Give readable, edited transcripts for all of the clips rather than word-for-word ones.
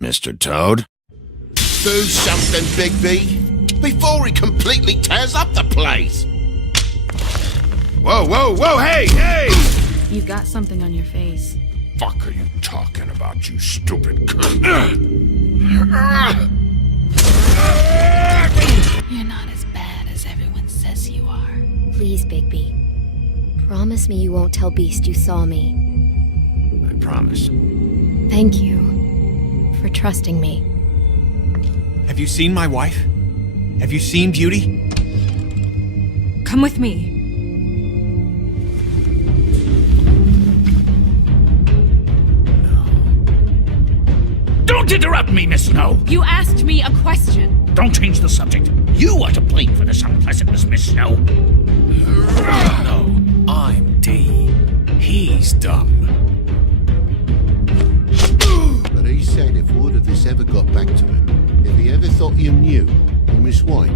Mr. Toad? Do something, Bigby, before he completely tears up the place! Whoa, hey! You've got something on your face. Fuck are you talking about, you stupid cunt? You're not as bad as everyone says you are. Please, Bigby. Promise me you won't tell Beast you saw me. I promise. Thank you for trusting me. Have you seen my wife? Have you seen Beauty? Come with me. Don't interrupt me, Miss Snow! You asked me a question. Don't change the subject. You are to blame for this unpleasantness, Miss Snow. No, I'm D. He's dumb. But he said if word of this ever got back to him, if he ever thought you knew, or Miss White,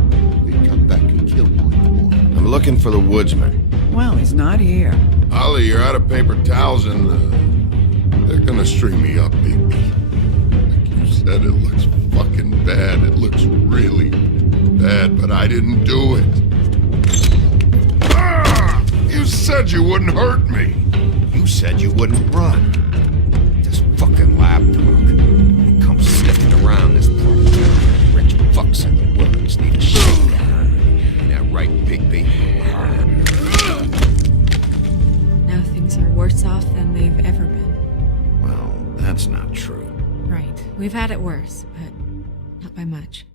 he'd come back and kill my boy. I'm looking for the woodsman. Well, he's not here. Ollie, you're out of paper towels and they're gonna string me up, baby. Like you said, it looks fucking bad. It looks really bad, but I didn't do it. Ah! You said you wouldn't hurt me. You said you wouldn't run. This fucking lapdog. He comes sniffing around this part. Rich fucks in the woods need a shakedown. Ain't that right, Bigby? Now things are worse off than they've ever been. Well, that's not true. Right. We've had it worse, but not by much.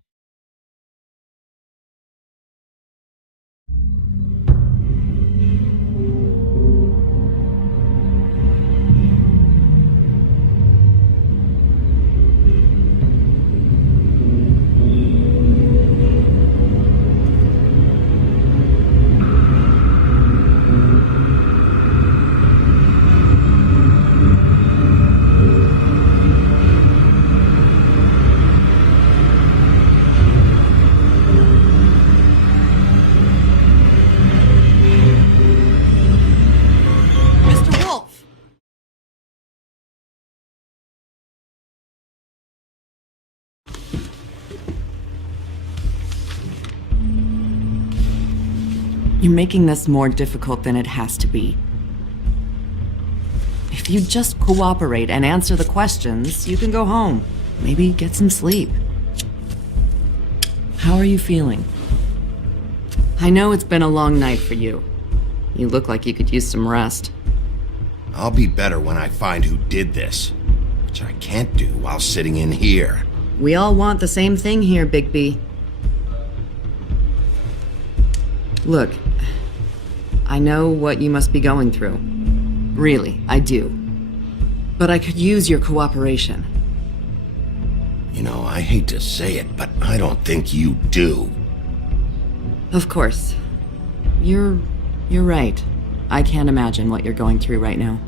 Mr. Wolf! You're making this more difficult than it has to be. If you just cooperate and answer the questions, you can go home. Maybe get some sleep. How are you feeling? I know it's been a long night for you. You look like you could use some rest. I'll be better when I find who did this, which I can't do while sitting in here. We all want the same thing here, Bigby. Look, I know what you must be going through. Really, I do. But I could use your cooperation. You know, I hate to say it, but I don't think you do. Of course. You're right. I can't imagine what you're going through right now.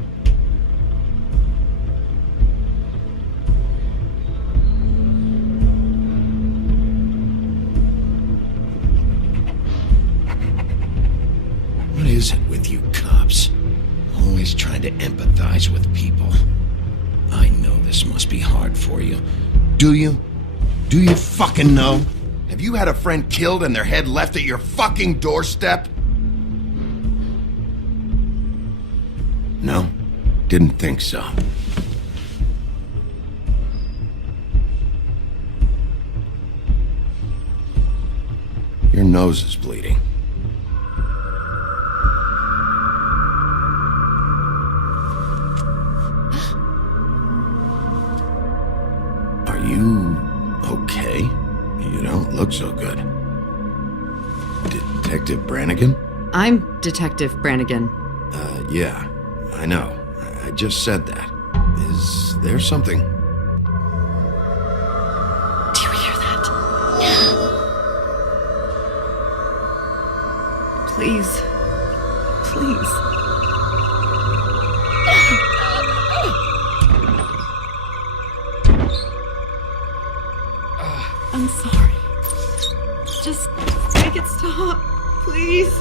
What is it with you cops? Always trying to empathize with people. I know this must be hard for you. Do you? Do you fucking know? Have you had a friend killed and their head left at your fucking doorstep? No? Didn't think so. Your nose is bleeding. Are you okay? You don't look so good. Detective Brannigan? I'm Detective Brannigan. Yeah, I know. I just said that. Is there something? Do you hear that? Please. Please. I'm sorry. Just make it stop, please.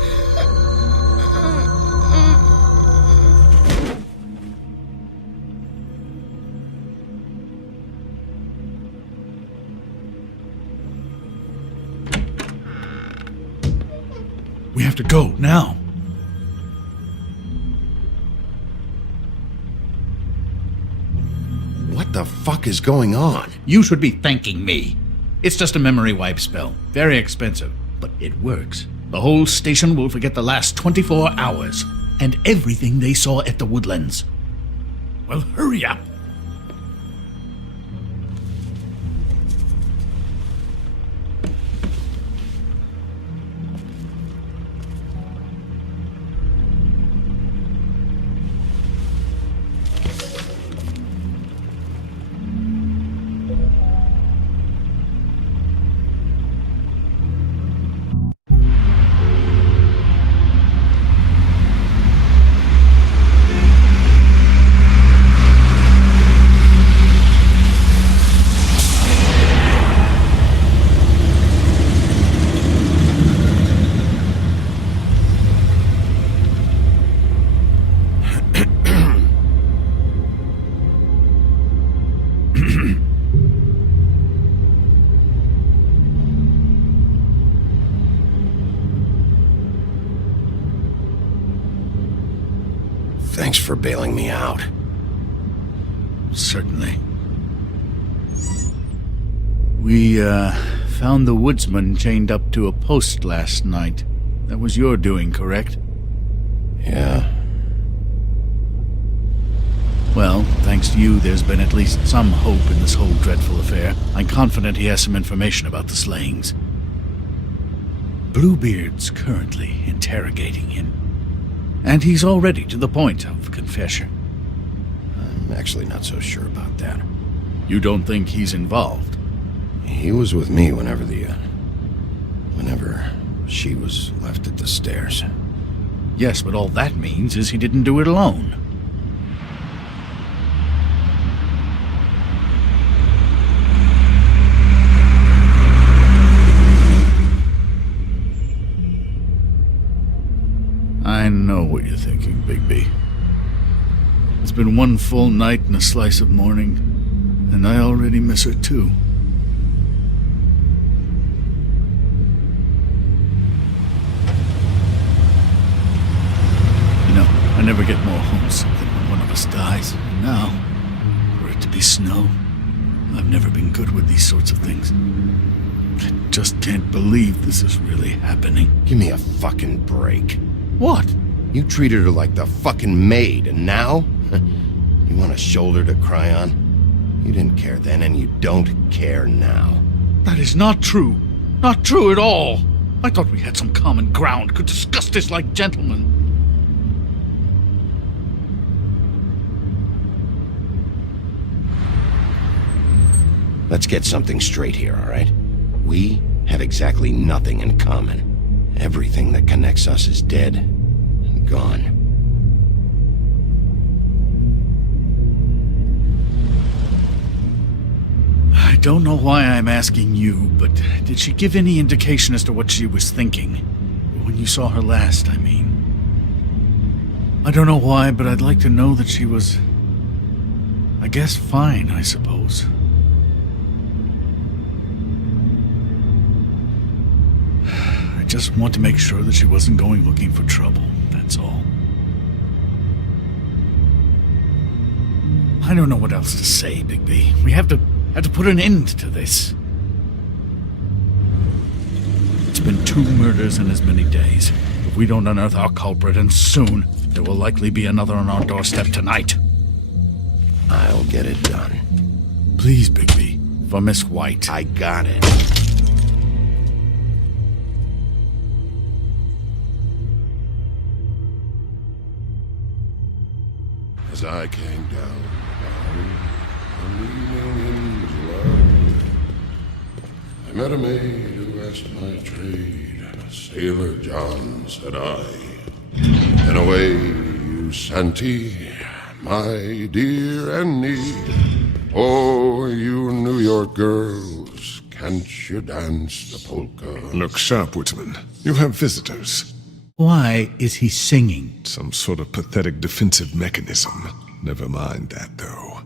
We have to go, now. What the fuck is going on? You should be thanking me. It's just a memory wipe spell. Very expensive, but it works. The whole station will forget the last 24 hours and everything they saw at the Woodlands. Well, hurry up. Thanks for bailing me out. Certainly. We, found the woodsman chained up to a post last night. That was your doing, correct? Yeah. Well, thanks to you, there's been at least some hope in this whole dreadful affair. I'm confident he has some information about the slayings. Bluebeard's currently interrogating him. And he's already to the point of confession. I'm actually not so sure about that. You don't think he's involved? He was with me whenever she was left at the stairs. Yes, but all that means is he didn't do it alone. I know what you're thinking, Bigby. It's been one full night and a slice of morning, and I already miss her too. You know, I never get more homesick than when one of us dies. And now, for it to be snow, I've never been good with these sorts of things. I just can't believe this is really happening. Give me a fucking break. What? You treated her like the fucking maid, and now? You want a shoulder to cry on? You didn't care then, and you don't care now. That is not true. Not true at all. I thought we had some common ground, could discuss this like gentlemen. Let's get something straight here, all right? We have exactly nothing in common. Everything that connects us is dead and gone. I don't know why I'm asking you, but did she give any indication as to what she was thinking? When you saw her last, I mean. I don't know why, but I'd like to know that she was, I guess, fine, I suppose. I just want to make sure that she wasn't going looking for trouble, that's all. I don't know what else to say, Bigby. We have to put an end to this. It's been 2 murders in as many days. If we don't unearth our culprit, and soon, there will likely be another on our doorstep tonight. I'll get it done. Please, Bigby. For Miss White. I got it. As I came down, I'm leaning in July. I met a maid who asked my trade. Sailor John, said I. And away you Santy, my dear Annie. Oh, you New York girls, can't you dance the polka? Look sharp, Woodsman. You have visitors. Why is he singing? Some sort of pathetic defensive mechanism. Never mind that, though.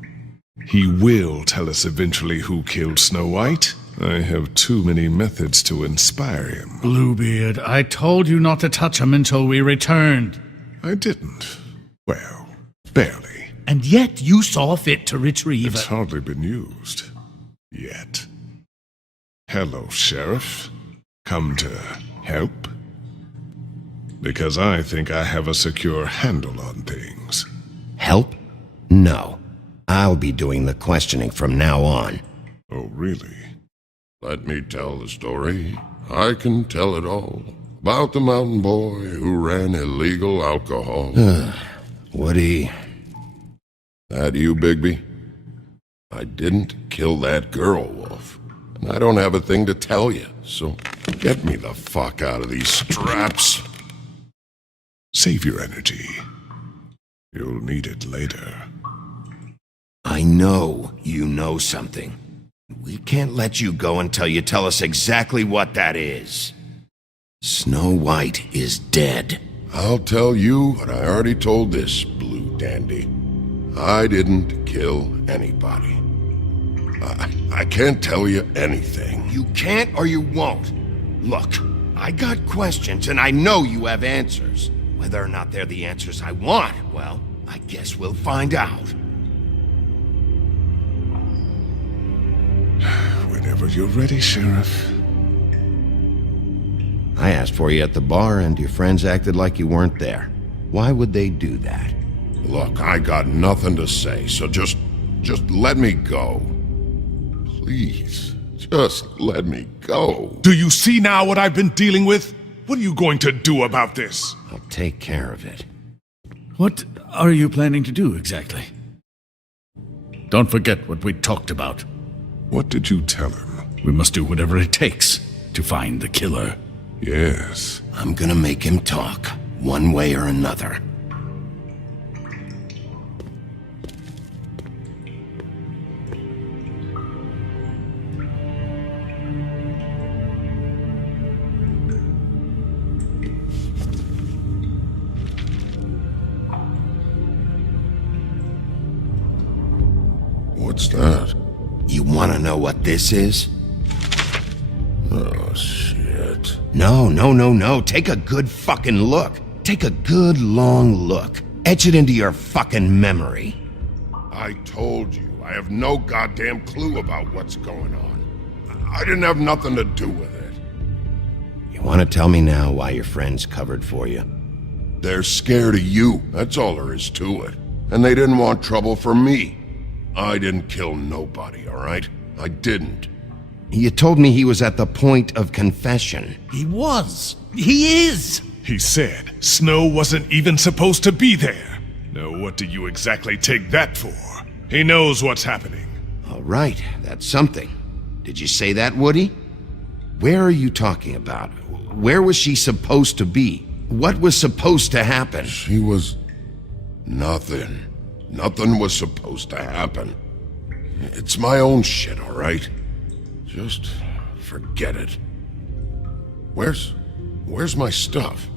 He will tell us eventually who killed Snow White, I have too many methods to inspire him. Bluebeard, I told you not to touch him until we returned. I didn't. Well, barely. And yet you saw fit to retrieve It's hardly been used. Yet. Hello, Sheriff. Come to help? Because I think I have a secure handle on things. Help? No. I'll be doing the questioning from now on. Oh, really? Let me tell the story. I can tell it all. About the mountain boy who ran illegal alcohol. Woody... That you, Bigby? I didn't kill that girl, Wolf. And I don't have a thing to tell you, so get me the fuck out of these straps. Save your energy. You'll need it later. I know you know something. We can't let you go until you tell us exactly what that is. Snow White is dead. I'll tell you what I already told this blue dandy. I didn't kill anybody. I can't tell you anything. You can't or you won't. Look, I got questions and I know you have answers. Whether or not they're the answers I want, well, I guess we'll find out. Whenever you're ready, Sheriff. I asked for you at the bar and your friends acted like you weren't there. Why would they do that? Look, I got nothing to say, so just let me go. Please, just let me go. Do you see now what I've been dealing with? What are you going to do about this? I'll take care of it. What are you planning to do exactly? Don't forget what we talked about. What did you tell him? We must do whatever it takes to find the killer. Yes. I'm gonna make him talk, one way or another. What's that? You wanna know what this is? Oh, shit. No. Take a good fucking look. Take a good long look. Etch it into your fucking memory. I told you, I have no goddamn clue about what's going on. I didn't have nothing to do with it. You wanna tell me now why your friends covered for you? They're scared of you, that's all there is to it. And they didn't want trouble for me. I didn't kill nobody, all right? I didn't. You told me he was at the point of confession. He was. He is. He said Snow wasn't even supposed to be there. Now what do you exactly take that for? He knows what's happening. All right, that's something. Did you say that, Woody? Where are you talking about? Where was she supposed to be? What was supposed to happen? She was... nothing. Nothing was supposed to happen. It's my own shit, all right? Just forget it. Where's my stuff?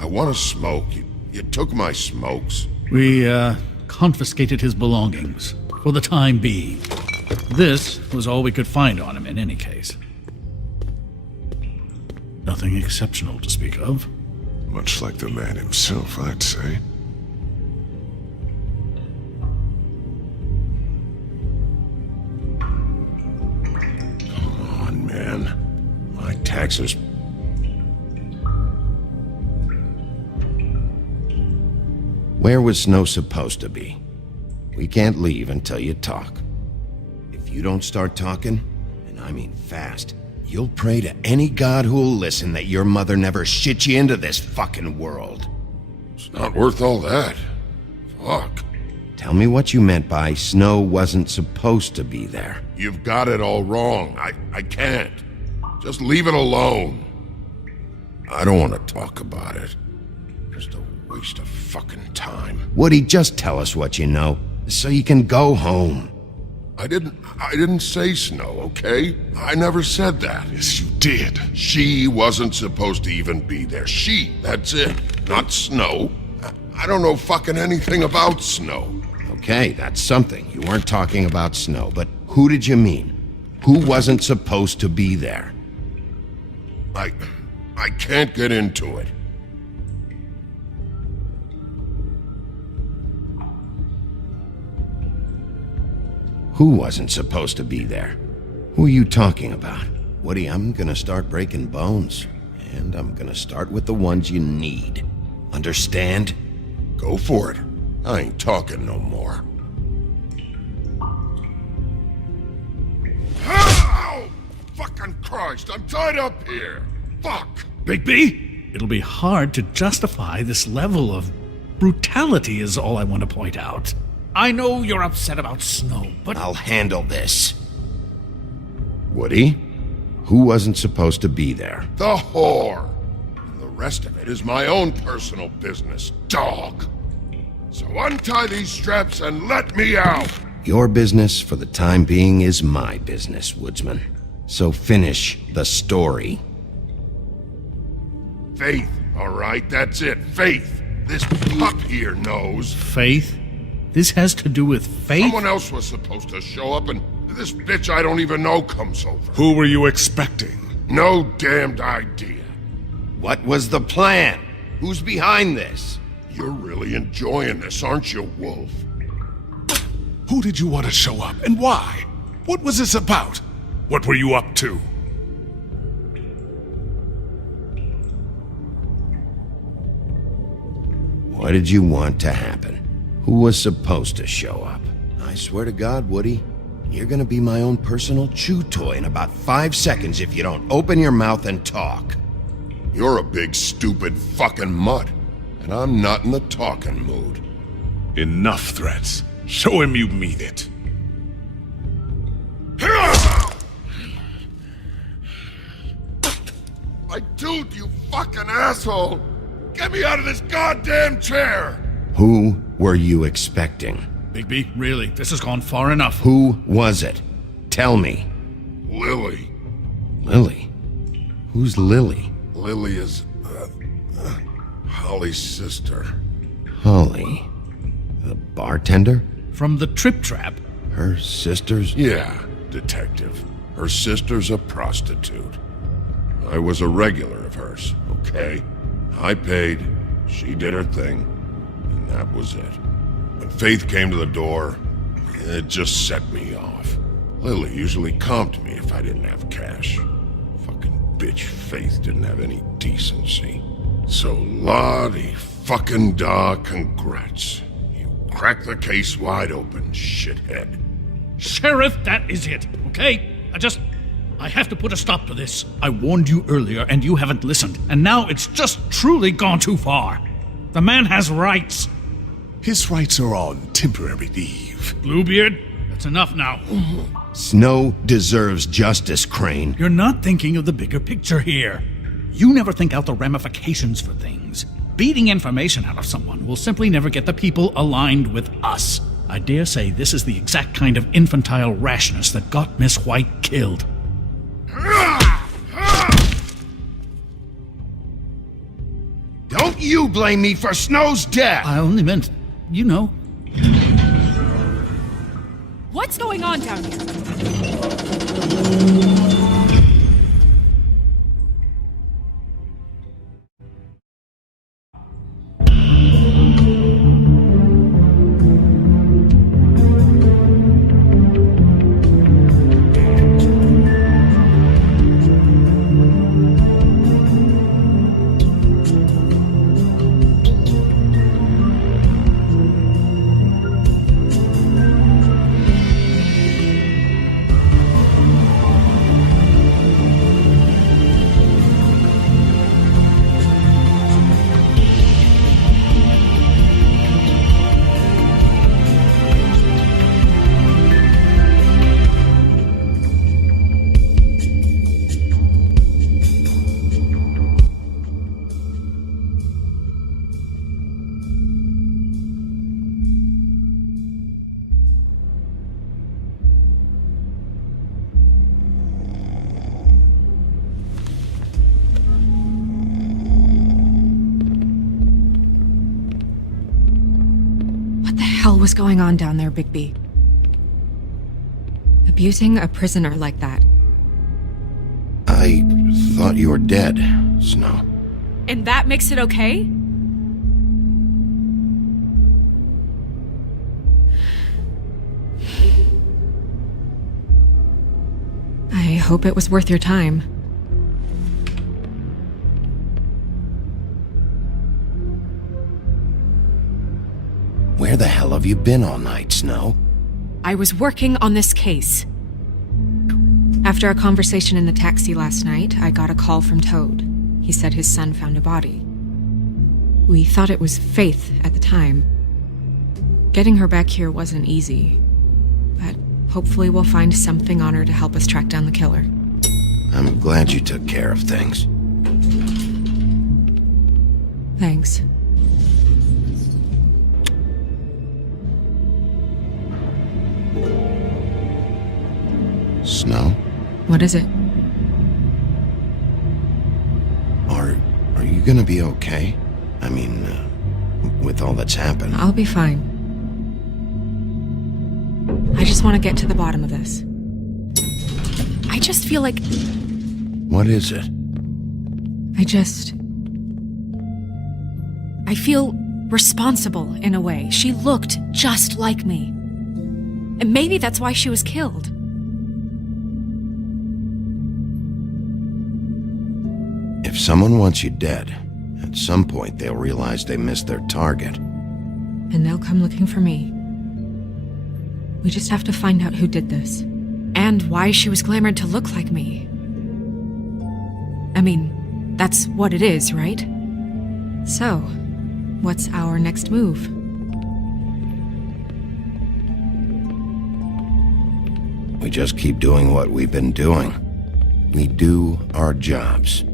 I want to smoke. You took my smokes. We, confiscated his belongings, for the time being. This was all we could find on him in any case. Nothing exceptional to speak of. Much like the man himself, I'd say. Come on, man. My taxes... Where was Snow supposed to be? We can't leave until you talk. If you don't start talking, and I mean fast, you'll pray to any god who'll listen that your mother never shit you into this fucking world. It's not worth all that. Fuck. Tell me what you meant by Snow wasn't supposed to be there. You've got it all wrong. I can't. Just leave it alone. I don't want to talk about it. Just a waste of fucking time. Woody, just tell us what you know, so you can go home. I didn't say Snow, okay? I never said that. Yes, you did. She wasn't supposed to even be there. She, that's it. Not Snow. I don't know fucking anything about Snow. Okay, that's something. You weren't talking about Snow, but who did you mean? Who wasn't supposed to be there? I can't get into it. Who wasn't supposed to be there? Who are you talking about? Woody, I'm gonna start breaking bones. And I'm gonna start with the ones you need. Understand? Go for it. I ain't talking no more. Ow! Fucking Christ, I'm tied up here. Fuck! Bigby, it'll be hard to justify this level of brutality is all I want to point out. I know you're upset about Snow, but I'll handle this. Woody, who wasn't supposed to be there? The whore. The rest of it is my own personal business, dog. So untie these straps and let me out. Your business for the time being is my business, Woodsman. So finish the story. Faith, all right, that's it. Faith. This pup here knows. Faith? This has to do with faith? Someone else was supposed to show up, and this bitch I don't even know comes over. Who were you expecting? No damned idea. What was the plan? Who's behind this? You're really enjoying this, aren't you, Wolf? Who did you want to show up, and why? What was this about? What were you up to? What did you want to happen? Who was supposed to show up? I swear to God, Woody, you're gonna be my own personal chew toy in about 5 seconds if you don't open your mouth and talk. You're a big, stupid fucking mutt, and I'm not in the talking mood. Enough threats. Show him you mean it. I told you, fucking asshole! Get me out of this goddamn chair! Who were you expecting? Bigby, really, this has gone far enough. Who was it? Tell me. Lily. Lily? Who's Lily? Lily is, Holly's sister. Holly? The bartender? From the Trip Trap? Her sister's? Yeah, detective. Her sister's a prostitute. I was a regular of hers, okay? I paid, she did her thing, and that was it. When Faith came to the door, it just set me off. Lily usually comped me if I didn't have cash. Fucking bitch Faith didn't have any decency. So Lottie fucking da, congrats. You cracked the case wide open, shithead. Sheriff, that is it, okay? I have to put a stop to this. I warned you earlier and you haven't listened, and now it's just truly gone too far. The man has rights. His rights are on temporary leave. Bluebeard, that's enough now. Snow deserves justice, Crane. You're not thinking of the bigger picture here. You never think out the ramifications for things. Beating information out of someone will simply never get the people aligned with us. I dare say this is the exact kind of infantile rashness that got Miss White killed. Don't you blame me for Snow's death! I only meant, you know. What's going on down here? What the hell was going on down there, Bigby? Abusing a prisoner like that. I thought you were dead, Snow. And that makes it okay? I hope it was worth your time. Where the hell have you been all night, Snow? I was working on this case. After a conversation in the taxi last night, I got a call from Toad. He said his son found a body. We thought it was Faith at the time. Getting her back here wasn't easy, but hopefully we'll find something on her to help us track down the killer. I'm glad you took care of things. Thanks. Snow? What is it? Are you gonna be okay? I mean, with all that's happened. I'll be fine. I just want to get to the bottom of this. I just feel like... What is it? I feel responsible in a way. She looked just like me. And maybe that's why she was killed. If someone wants you dead, at some point they'll realize they missed their target. And they'll come looking for me. We just have to find out who did this. And why she was glamored to look like me. I mean, that's what it is, right? So, what's our next move? We just keep doing what we've been doing. We do our jobs.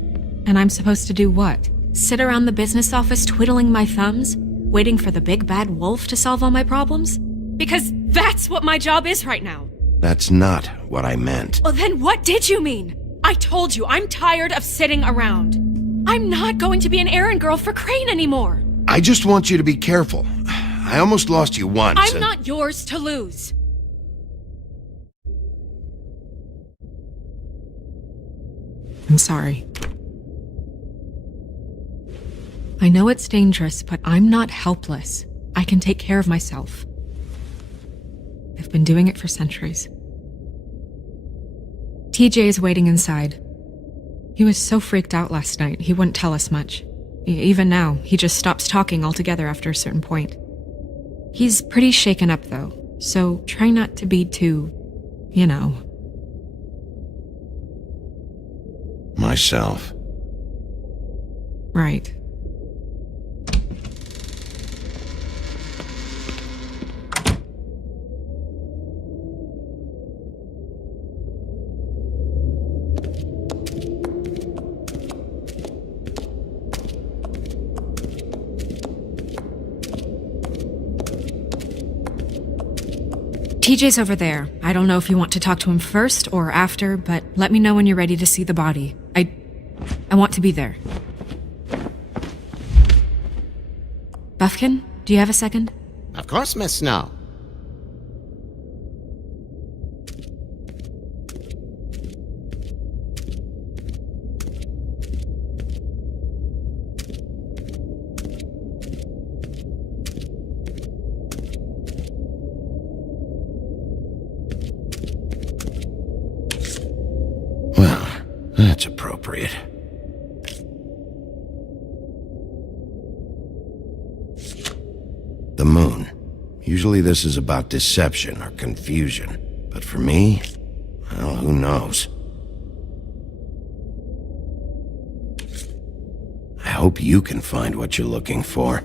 And I'm supposed to do what? Sit around the business office twiddling my thumbs, waiting for the big bad wolf to solve all my problems? Because that's what my job is right now. That's not what I meant. Well, then what did you mean? I told you, I'm tired of sitting around. I'm not going to be an errand girl for Crane anymore. I just want you to be careful. I almost lost you once. I'm not yours to lose. I'm sorry. I know it's dangerous, but I'm not helpless. I can take care of myself. I've been doing it for centuries. TJ is waiting inside. He was so freaked out last night, he wouldn't tell us much. Even now, he just stops talking altogether after a certain point. He's pretty shaken up, though, so try not to be too, you know. Myself. Right. TJ's over there. I don't know if you want to talk to him first or after, but let me know when you're ready to see the body. I want to be there. Buffkin, do you have a second? Of course, Miss Snow. Well, that's appropriate. The moon. Usually this is about deception or confusion. But for me, well, who knows? I hope you can find what you're looking for.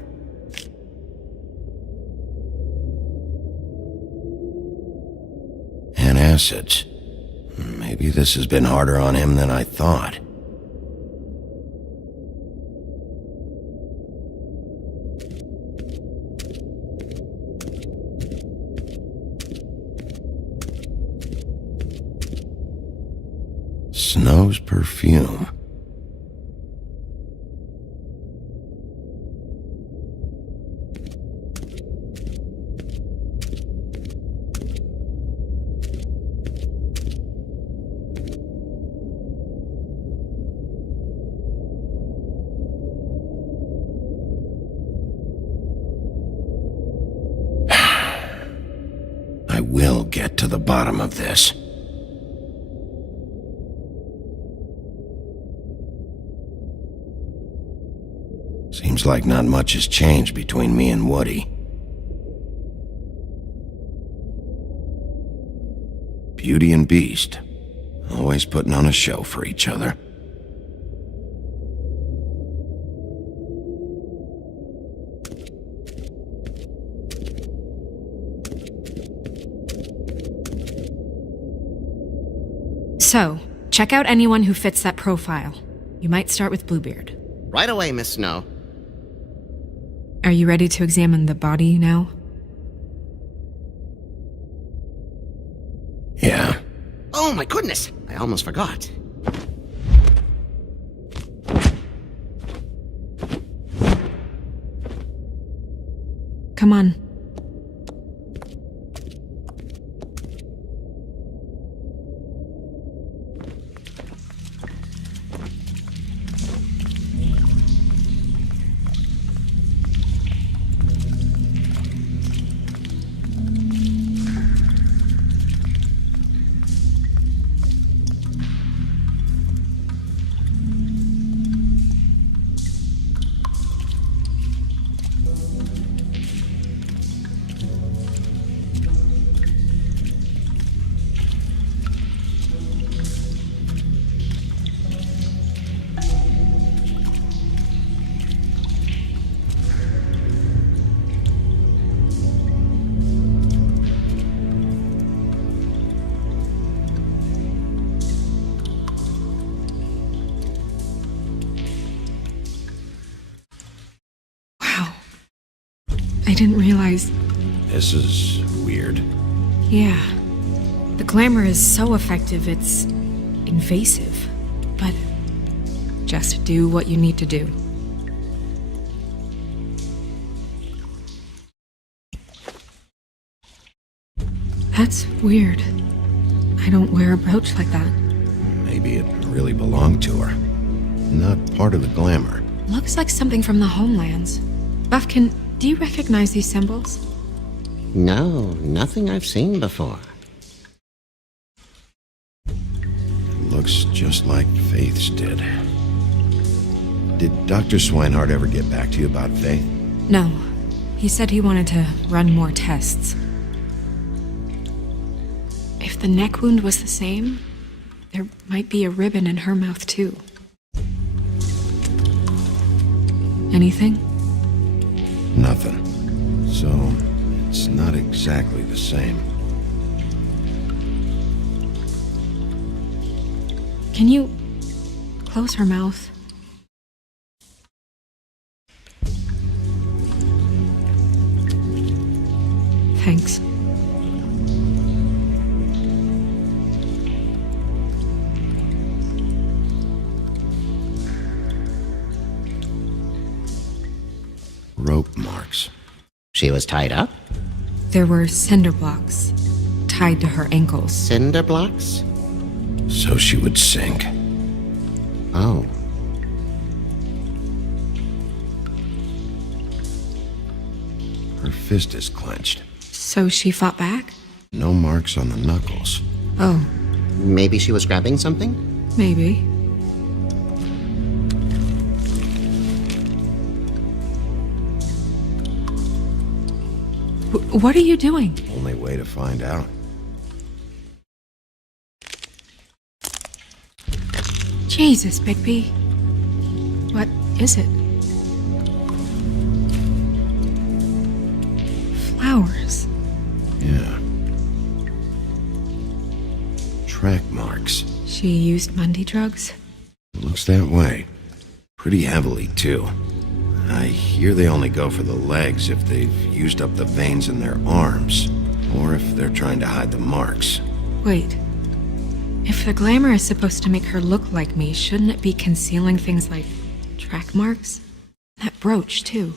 Antacids. Maybe this has been harder on him than I thought. Snow's perfume. to the bottom of this. Seems like not much has changed between me and Woody. Beauty and Beast, always putting on a show for each other. So, check out anyone who fits that profile. You might start with Bluebeard. Right away, Miss Snow. Are you ready to examine the body now? Yeah. Oh my goodness! I almost forgot. Come on. I didn't realize... This is weird. Yeah. The glamour is so effective, it's invasive. But just do what you need to do. That's weird. I don't wear a brooch like that. Maybe it really belonged to her. Not part of the glamour. Looks like something from the homelands. Buffkin, do you recognize these symbols? No, nothing I've seen before. It looks just like Faith's did. Did Dr. Swinehart ever get back to you about Faith? No. He said he wanted to run more tests. If the neck wound was the same, there might be a ribbon in her mouth too. Anything? Nothing. So, it's not exactly the same. Can you close her mouth? Thanks. Rope marks. She was tied up? There were cinder blocks tied to her ankles. Cinder blocks? So she would sink. Oh. Her fist is clenched. So she fought back? No marks on the knuckles. Oh, Maybe she was grabbing something? maybe. What are you doing? Only way to find out. Jesus, Bigby. What is it? Flowers. Yeah. Track marks. She used Mundy drugs? Looks that way. Pretty heavily, too. I hear they only go for the legs if they've used up the veins in their arms, or if they're trying to hide the marks. Wait. If the glamour is supposed to make her look like me, shouldn't it be concealing things like track marks? That brooch, too.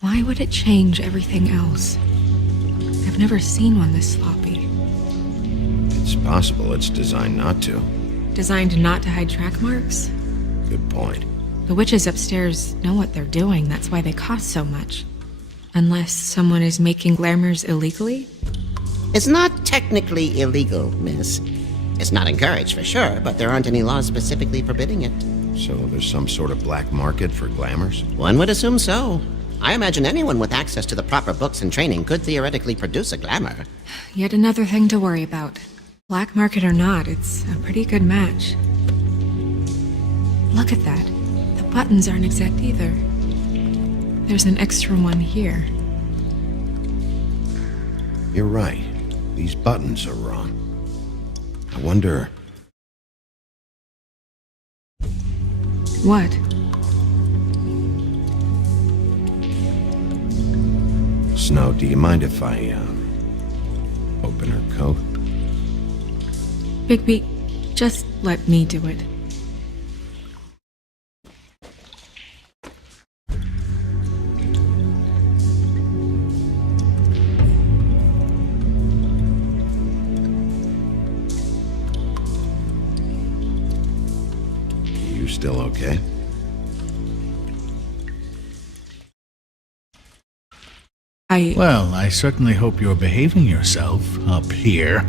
Why would it change everything else? I've never seen one this sloppy. It's possible it's designed not to. Designed not to hide track marks? Good point. The witches upstairs know what they're doing, that's why they cost so much. Unless someone is making glamours illegally? It's not technically illegal, miss. It's not encouraged for sure, but there aren't any laws specifically forbidding it. So there's some sort of black market for glamours? One would assume so. I imagine anyone with access to the proper books and training could theoretically produce a glamour. Yet another thing to worry about. Black market or not, it's a pretty good match. Look at that. The buttons aren't exact either. There's an extra one here. You're right. These buttons are wrong. I wonder... What? Snow, do you mind if I, open her coat? Bigby, just let me do it. You still okay? Well, I certainly hope you're behaving yourself up here,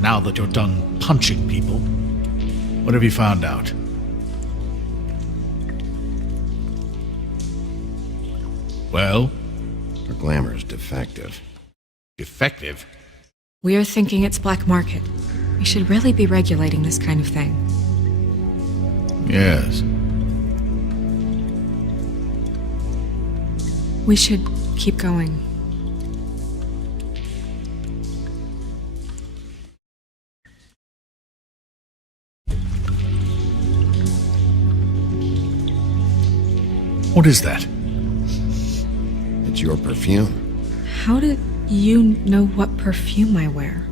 now that you're done punching people. What have you found out? Well? Her glamour is defective. Defective? We're thinking it's black market. We should really be regulating this kind of thing. Yes. We should keep going. What is that? It's your perfume. How did you know what perfume I wear?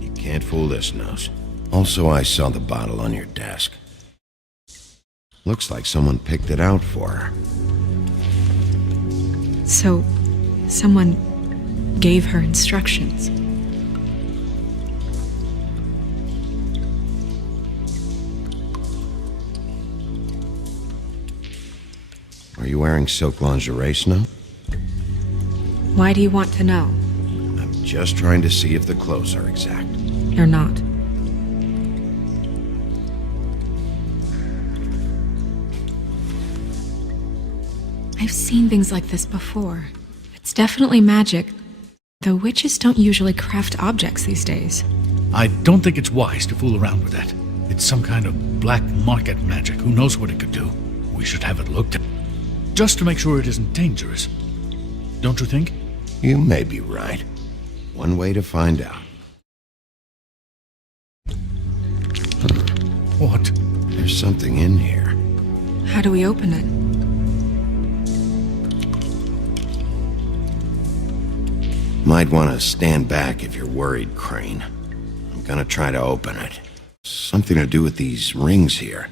You can't fool this nose. Also, I saw the bottle on your desk. Looks like someone picked it out for her. So, someone gave her instructions. Are you wearing silk lingerie, Snow? Why do you want to know? I'm just trying to see if the clothes are exact. You're not. I've seen things like this before. It's definitely magic, though witches don't usually craft objects these days. I don't think it's wise to fool around with that. It's some kind of black market magic. Who knows what it could do? We should have it looked at, just to make sure it isn't dangerous. Don't you think? You may be right. One way to find out. What? There's something in here. How do we open it? Might want to stand back if you're worried, Crane. I'm gonna try to open it. Something to do with these rings here.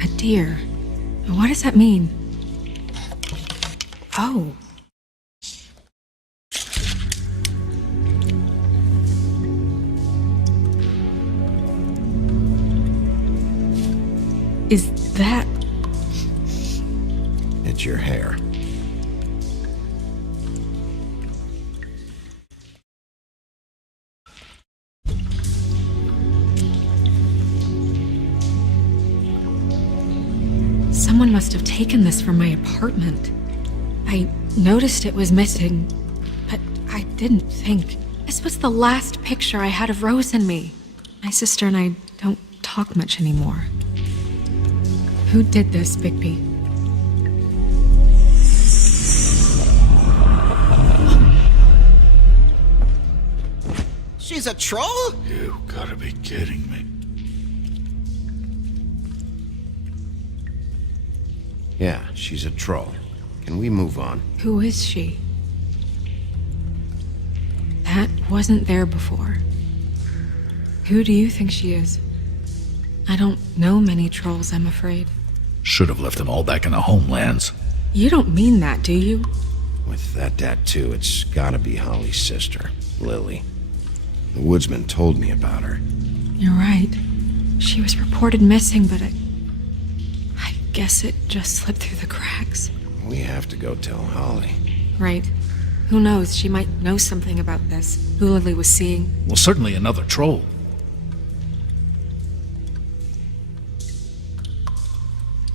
A deer. What does that mean? Oh. Is that... It's your hair. Someone must have taken this from my apartment. I noticed it was missing, but I didn't think. This was the last picture I had of Rose and me. My sister and I don't talk much anymore. Who did this, Bigby? She's a troll? You gotta be kidding me. Yeah, she's a troll. Can we move on? Who is she? That wasn't there before. Who do you think she is? I don't know many trolls, I'm afraid. Should have left them all back in the homelands. You don't mean that, do you? With that tattoo, it's gotta be Holly's sister, Lily. The woodsman told me about her. You're right. She was reported missing, but I guess it just slipped through the cracks. We have to go tell Holly. Right. Who knows? She might know something about this. Who Lily was seeing. Well, certainly another troll.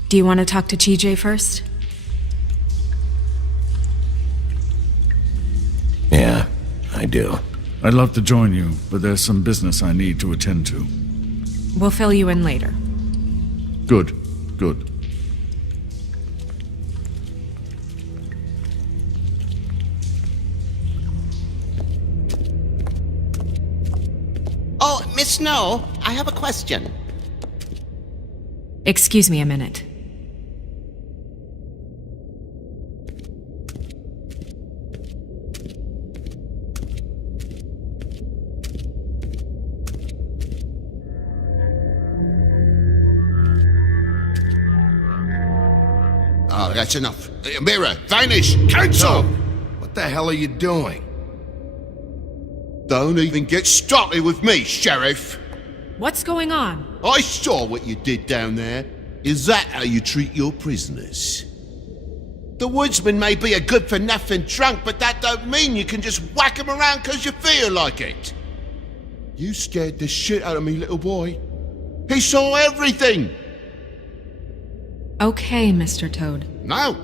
Do you want to talk to TJ first? Yeah, I do. I'd love to join you, but there's some business I need to attend to. We'll fill you in later. Good. Good. Oh, Miss Snow, I have a question. Excuse me a minute. Oh, that's enough. Mirror, vanish, cancel! What the hell are you doing? Don't even get started with me, Sheriff. What's going on? I saw what you did down there. Is that how you treat your prisoners? The woodsman may be a good-for-nothing drunk, but that don't mean you can just whack him around because you feel like it. You scared the shit out of me, little boy. He saw everything. Okay, Mr. Toad. No.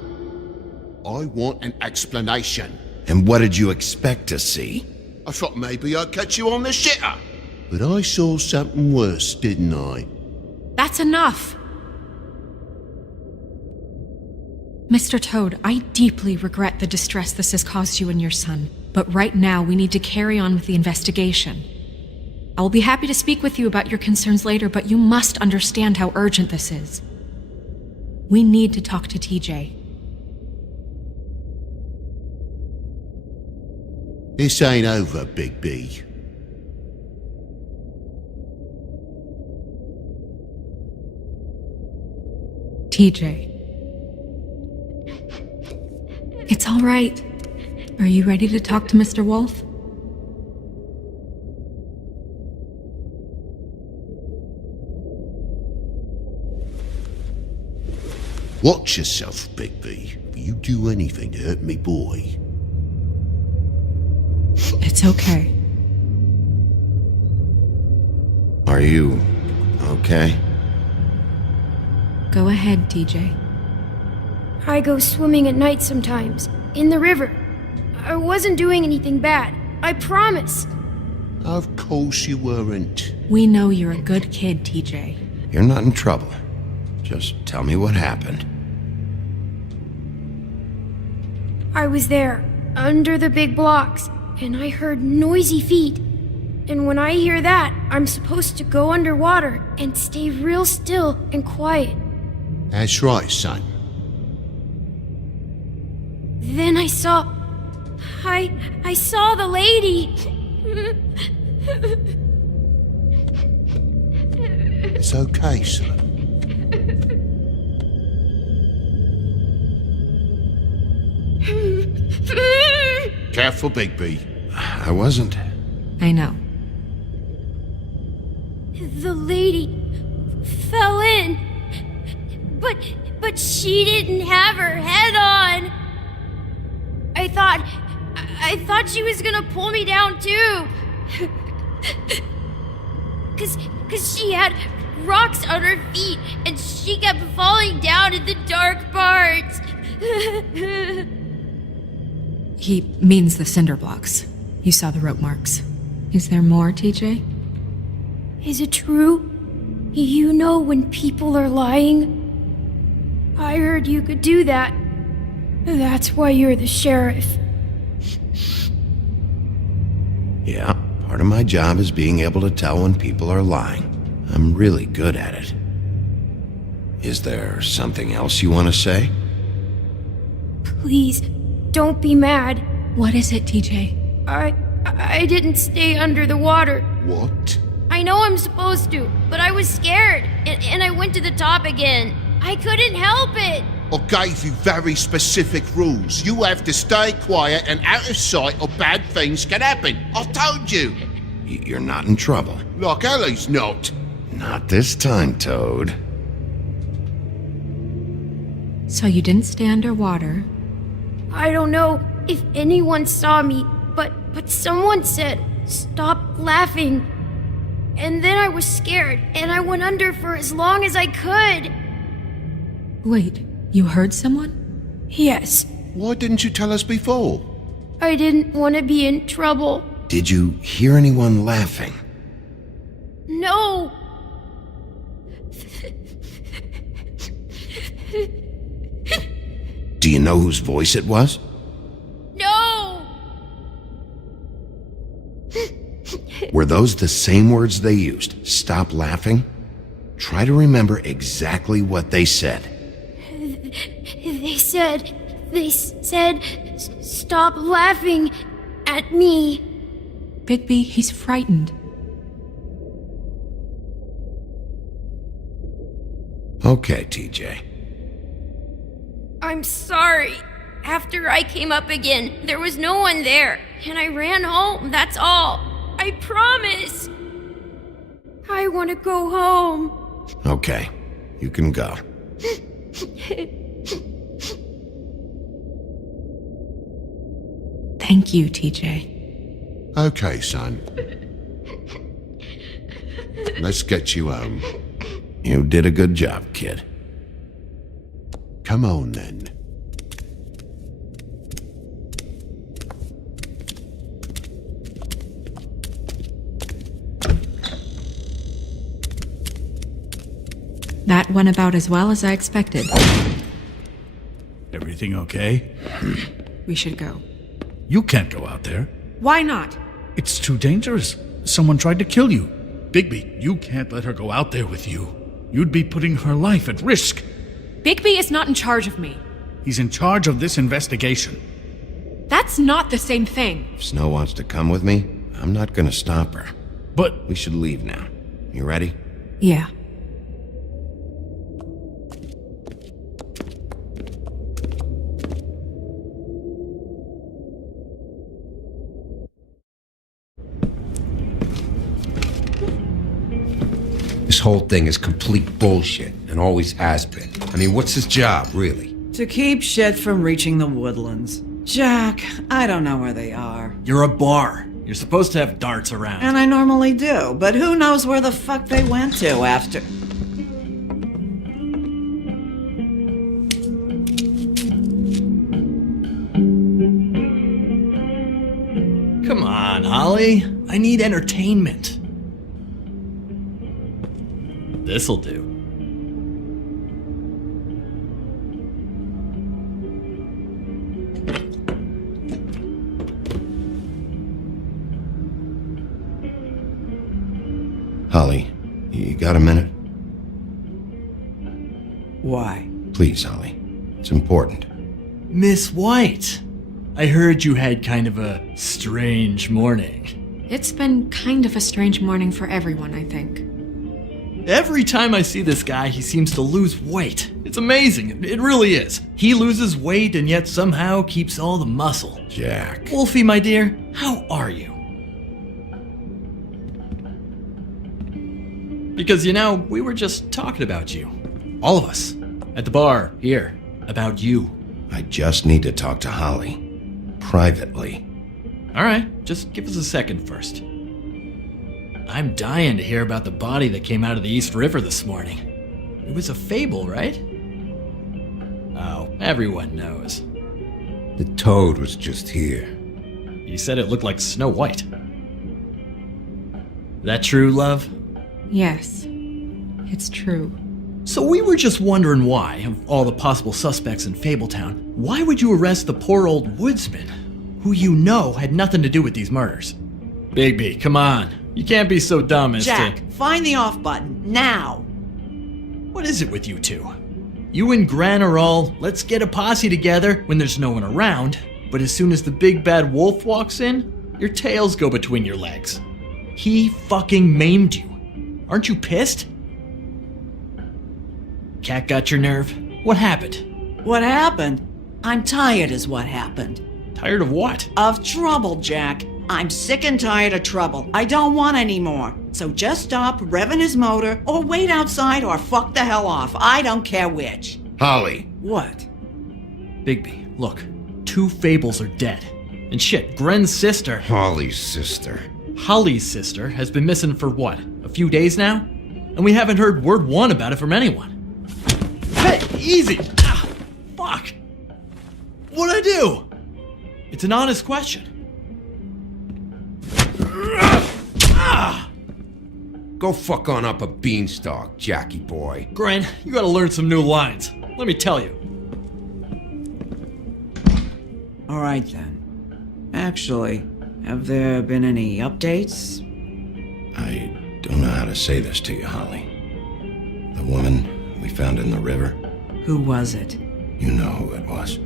I want an explanation. And what did you expect to see? I thought maybe I'd catch you on the shitter. But I saw something worse, didn't I? That's enough! Mr. Toad, I deeply regret the distress this has caused you and your son, but right now we need to carry on with the investigation. I will be happy to speak with you about your concerns later, but you must understand how urgent this is. We need to talk to TJ. This ain't over, Big B. TJ. It's all right. Are you ready to talk to Mr. Wolf? Watch yourself, Big B. If you do anything to hurt me, boy. It's okay. Are you okay? Go ahead, TJ. I go swimming at night sometimes, in the river. I wasn't doing anything bad. I promise. Of course you weren't. We know you're a good kid, TJ. You're not in trouble. Just tell me what happened. I was there, under the big blocks, and I heard noisy feet. And when I hear that, I'm supposed to go underwater and stay real still and quiet. That's right, son. Then I saw the lady. It's okay, son. Careful, Big B. I wasn't. I know. The lady fell in. But she didn't have her head on. I thought she was gonna pull me down too. Cause she had rocks on her feet and she kept falling down in the dark parts. He means the cinder blocks. You saw the rope marks. Is there more, TJ? Is it true? You know when people are lying? I heard you could do that. That's why you're the sheriff. Yeah, part of my job is being able to tell when people are lying. I'm really good at it. Is there something else you want to say? Please, don't be mad. What is it, TJ? I didn't stay under the water. What? I know I'm supposed to, but I was scared, and I went to the top again. I couldn't help it. I gave you very specific rules. You have to stay quiet and out of sight or bad things can happen. I told you. You're not in trouble. Like Ellie's not. Not this time, Toad. So you didn't stay underwater. I don't know if anyone saw me, but someone said, "Stop laughing." And then I was scared, and I went under for as long as I could. Wait, you heard someone? Yes, Why didn't you tell us before? I didn't want to be in trouble. Did you hear anyone laughing? No! Do you know whose voice it was? No! Were those the same words they used? Stop laughing? Try to remember exactly what they said. They said, "Stop laughing at me." Bigby, he's frightened. Okay, TJ. I'm sorry. After I came up again, there was no one there, and I ran home, that's all. I promise. I want to go home. Okay, you can go. Thank you, TJ. Okay, son. Let's get you home. You did a good job, kid. Come on, then. That went about as well as I expected. Everything okay? We should go. You can't go out there. Why not? It's too dangerous. Someone tried to kill you. Bigby, you can't let her go out there with you. You'd be putting her life at risk. Bigby is not in charge of me. He's in charge of this investigation. That's not the same thing. If Snow wants to come with me, I'm not gonna stop her. But We should leave now. You ready? Yeah. This whole thing is complete bullshit, and always has been. I mean, what's his job, really? To keep shit from reaching the woodlands. Jack, I don't know where they are. You're a bar. You're supposed to have darts around. And I normally do, but who knows where the fuck they went to after... Come on, Holly. I need entertainment. This'll do. Holly, you got a minute? Why? Please, Holly. It's important. Miss White, I heard you had kind of a strange morning. It's been kind of a strange morning for everyone, I think. Every time I see this guy, he seems to lose weight. It's amazing. It really is. He loses weight and yet somehow keeps all the muscle. Jack. Wolfie, my dear, how are you? Because, we were just talking about you. All of us. At the bar, here. About you. I just need to talk to Holly. Privately. Alright, just give us a second first. I'm dying to hear about the body that came out of the East River this morning. It was a fable, right? Oh, everyone knows. The toad was just here. You said it looked like Snow White. That true, love? Yes, it's true. So we were just wondering why, of all the possible suspects in Fabletown, why would you arrest the poor old woodsman, who you know had nothing to do with these murders? Bigby, come on. You can't be so dumb as Jack, to... find the off button, now! What is it with you two? You and Gran are all, let's get a posse together when there's no one around, but as soon as the big bad wolf walks in, your tails go between your legs. He fucking maimed you. Aren't you pissed? Cat got your nerve? What happened? What happened? I'm tired is what happened. Tired of what? Of trouble, Jack. I'm sick and tired of trouble. I don't want any more. So just stop revving his motor, or wait outside, or fuck the hell off. I don't care which. Holly. What? Bigby, look. 2 Fables are dead. And shit, Gren's sister... Holly's sister. Holly's sister has been missing for what? A few days now? And we haven't heard word one about it from anyone. Hey, easy! Ah, fuck! What'd I do? It's an honest question. Go fuck on up a beanstalk, Jackie boy. Gren, you gotta learn some new lines. Let me tell you. All right, then. Actually, have there been any updates? I don't know how to say this to you, Holly. The woman we found in the river, Who was it? you know who it was.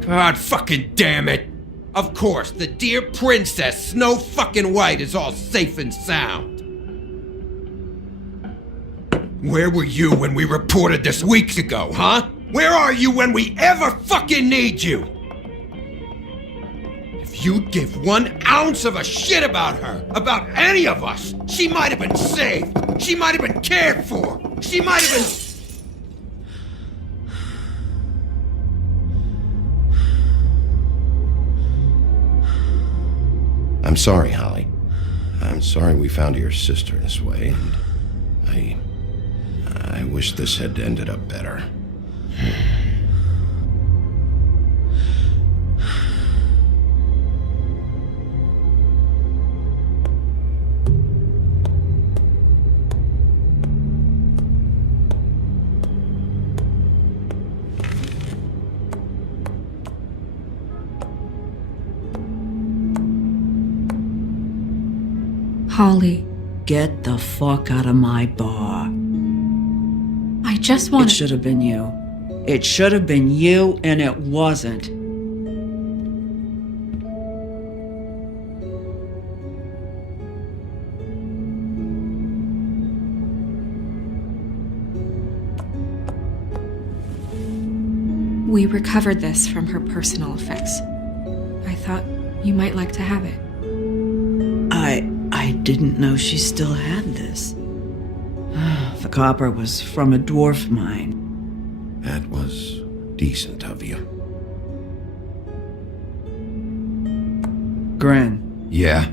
God fucking damn it! Of course, the dear princess, Snow fucking White, is all safe and sound. Where were you when we reported this weeks ago, huh? Where are you when we ever fucking need you? If you'd give 1 ounce of a shit about her, about any of us, she might have been saved. She might have been cared for. She might have been... I'm sorry, Holly. I'm sorry we found your sister this way, and I wish this had ended up better. Holly, Get the fuck out of my bar. I just It want should have been you. It should have been you, and it wasn't. We recovered this from her personal effects. I thought you might like to have it. I didn't know she still had this. The copper was from a dwarf mine. That was decent of you. Gren, Yeah?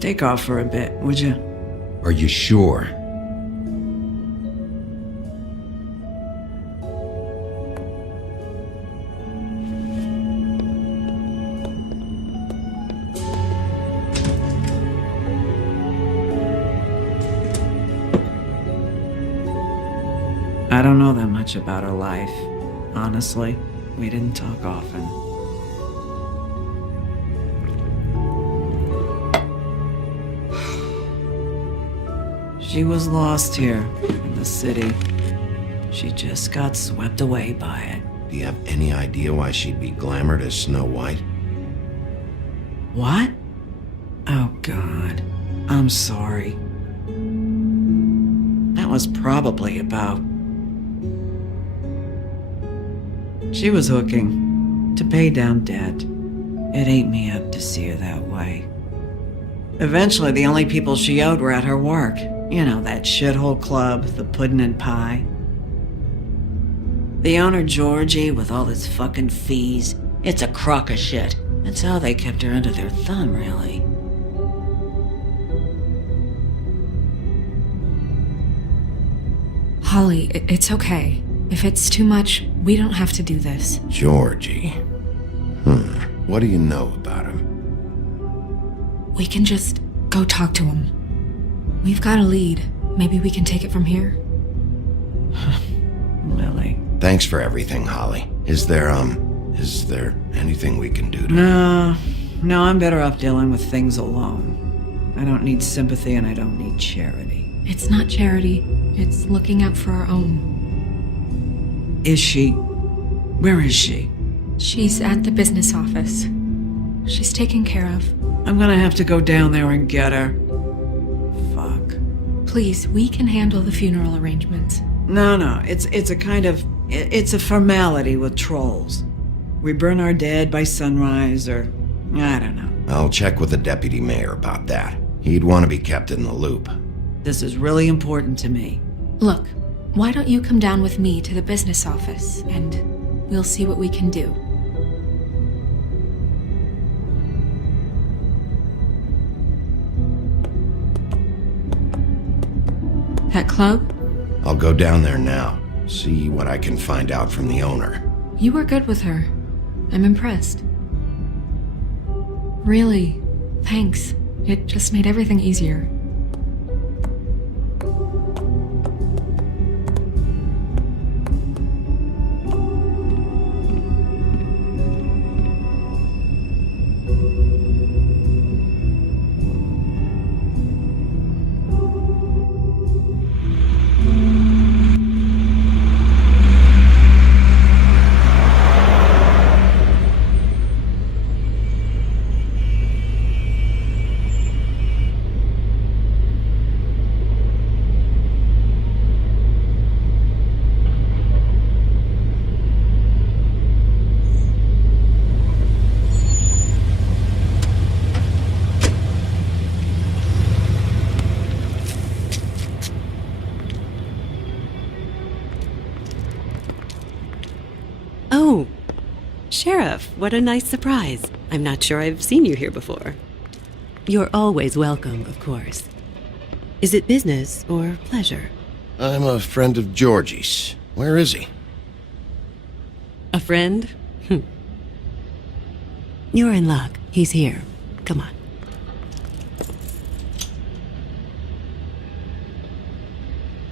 take off for a bit, would you? Are you sure? I don't know that much about her life. Honestly, we didn't talk often. She was lost here in the city. She just got swept away by it. Do you have any idea why she'd be glamored as Snow White? What? Oh, God. I'm sorry. That was probably about... She was hooking to pay down debt. It ate me up to see her that way. Eventually, the only people she owed were at her work. You know, that shithole club, the Puddin' and Pie. The owner, Georgie, with all his fucking fees. It's a crock of shit. That's how they kept her under their thumb, really. Holly, it's okay. If it's too much, we don't have to do this. Georgie. What do you know about him? We can just go talk to him. We've got a lead. Maybe we can take it from here. Lily. Thanks for everything, Holly. Is there anything we can do to... No, I'm better off dealing with things alone. I don't need sympathy and I don't need charity. It's not charity. It's looking out for our own. Is she? Where is she? She's at the business office. She's taken care of. I'm gonna have to go down there and get her. Fuck. Please, we can handle the funeral arrangements. No, it's a kind of... It's a formality with trolls. We burn our dead by sunrise, or I don't know. I'll check with the deputy mayor about that. He'd want to be kept in the loop. This is really important to me. Look, why don't you come down with me to the business office, and we'll see what we can do. That club? I'll go down there now, see what I can find out from the owner. You were good with her. I'm impressed. Really, thanks. It just made everything easier. Oh, Sheriff, what a nice surprise. I'm not sure I've seen you here before. You're always welcome, of course. Is it business or pleasure? I'm a friend of Georgie's. Where is he? A friend? You're in luck. He's here. Come on.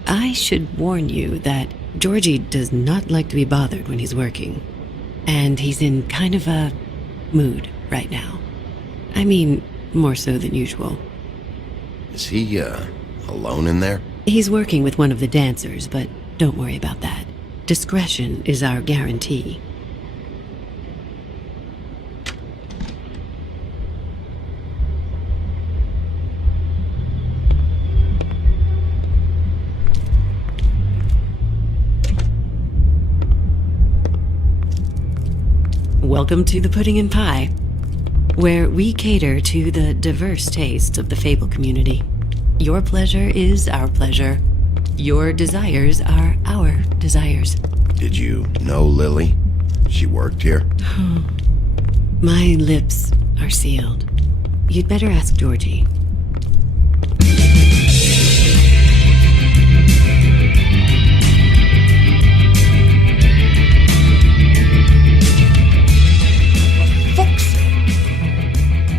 I should warn you that Georgie does not like to be bothered when he's working. And he's in kind of a mood right now. I mean, more so than usual. Is he, alone in there? He's working with one of the dancers, but don't worry about that. Discretion is our guarantee. Welcome to the Pudding and Pie, where we cater to the diverse tastes of the Fable community. Your pleasure is our pleasure. Your desires are our desires. Did you know Lily? She worked here? My lips are sealed. You'd better ask Georgie.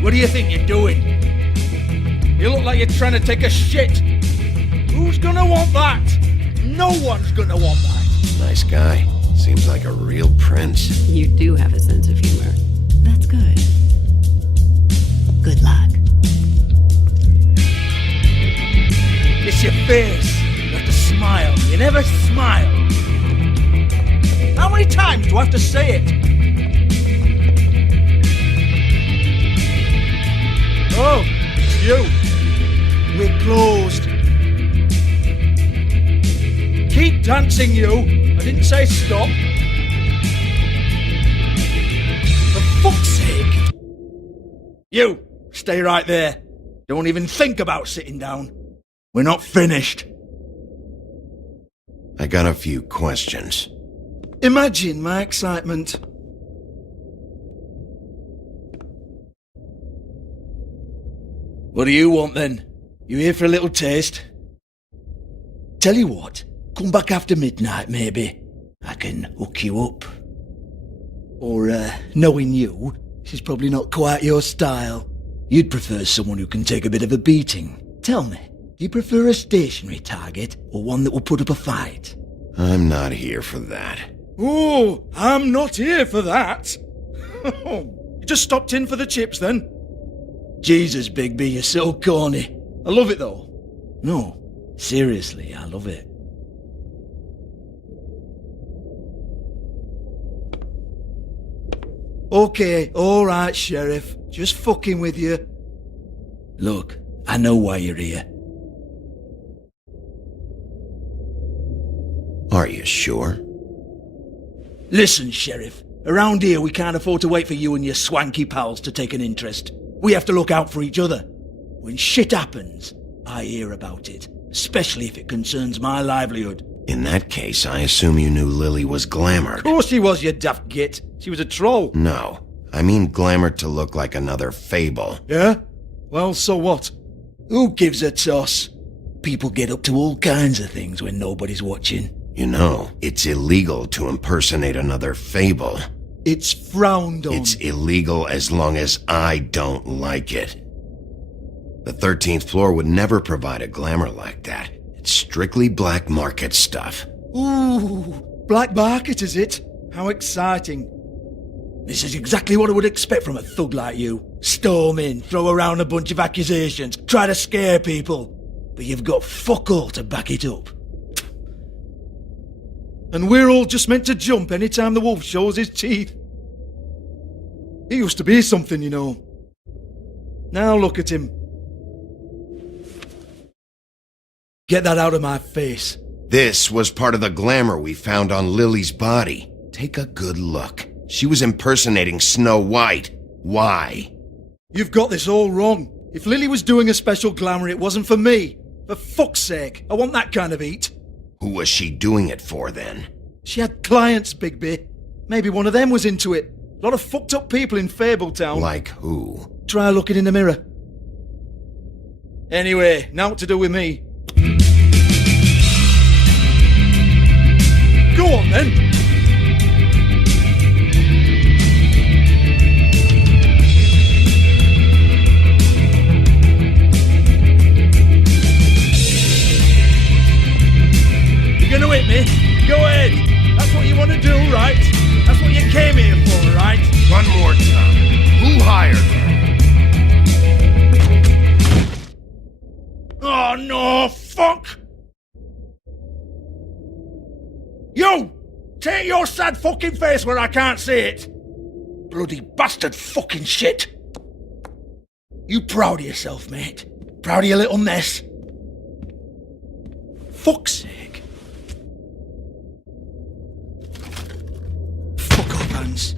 What do you think you're doing? You look like you're trying to take a shit. Who's gonna want that? No one's gonna want that. Nice guy. Seems like a real prince. You do have a sense of humor. That's good. Good luck. It's your face. You have to smile. You never smile. How many times do I have to say it? Oh, it's you. We're closed. Keep dancing, you. I didn't say stop. For fuck's sake. You, stay right there. Don't even think about sitting down. We're not finished. I got a few questions. Imagine my excitement. What do you want then? You here for a little taste? Tell you what, come back after midnight maybe. I can hook you up. Or, knowing you, she's probably not quite your style. You'd prefer someone who can take a bit of a beating. Tell me, do you prefer a stationary target or one that will put up a fight? I'm not here for that. Oh, I'm not here for that. You just stopped in for the chips then? Jesus, Bigby, you're so corny. I love it though. No, seriously, I love it. Okay, alright, Sheriff. Just fucking with you. Look, I know why you're here. Are you sure? Listen, Sheriff. Around here, we can't afford to wait for you and your swanky pals to take an interest. We have to look out for each other. When shit happens, I hear about it, especially if it concerns my livelihood. In that case, I assume you knew Lily was glamored. Of course she was, you daft git. She was a troll. No, I mean glamored to look like another fable. Yeah? Well, so what? Who gives a toss? People get up to all kinds of things when nobody's watching. You know, it's illegal to impersonate another fable. It's frowned on. It's illegal as long as I don't like it. The 13th floor would never provide a glamour like that. It's strictly black market stuff. Ooh, black market is it? How exciting. This is exactly what I would expect from a thug like you. Storm in, throw around a bunch of accusations, try to scare people. But you've got fuck all to back it up. And we're all just meant to jump any time the wolf shows his teeth. He used to be something, you know. Now look at him. Get that out of my face. This was part of the glamour we found on Lily's body. Take a good look. She was impersonating Snow White. Why? You've got this all wrong. If Lily was doing a special glamour, it wasn't for me. For fuck's sake, I want that kind of eat. Who was she doing it for, then? She had clients, Bigby. Maybe one of them was into it. A lot of fucked up people in Fabletown. Like who? Try looking in the mirror. Anyway, now what to do with me. Go on, then. You're gonna hit me? Go ahead. That's what you want to do, right? That's what you came here for, right? One more time. Who hired her? Oh, no, fuck! You! Take your sad fucking face where I can't see it! Bloody bastard fucking shit! You proud of yourself, mate? Proud of your little mess? Fuck's sake. Fuck off, Hans.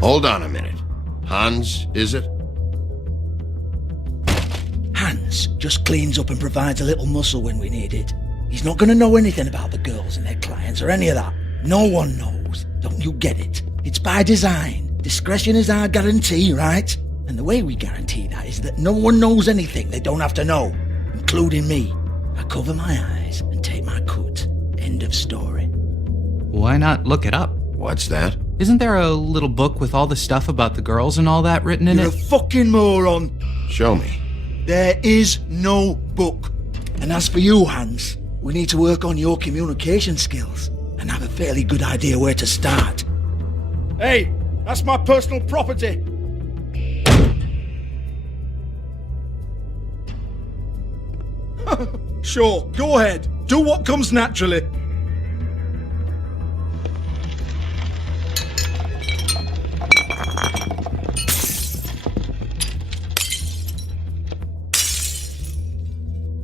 Hold on a minute. Hans, is it? Hans just cleans up and provides a little muscle when we need it. He's not going to know anything about the girls and their clients or any of that. No one knows. Don't you get it? It's by design. Discretion is our guarantee, right? And the way we guarantee that is that no one knows anything they don't have to know, including me. I cover my eyes and take my cut. End of story. Why not look it up? What's that? Isn't there a little book with all the stuff about the girls and all that written in You're it? a fucking moron. Show me. There is no book. And as for you, Hans, we need to work on your communication skills and have a fairly good idea where to start. Hey, that's my personal property. Sure, go ahead. Do what comes naturally.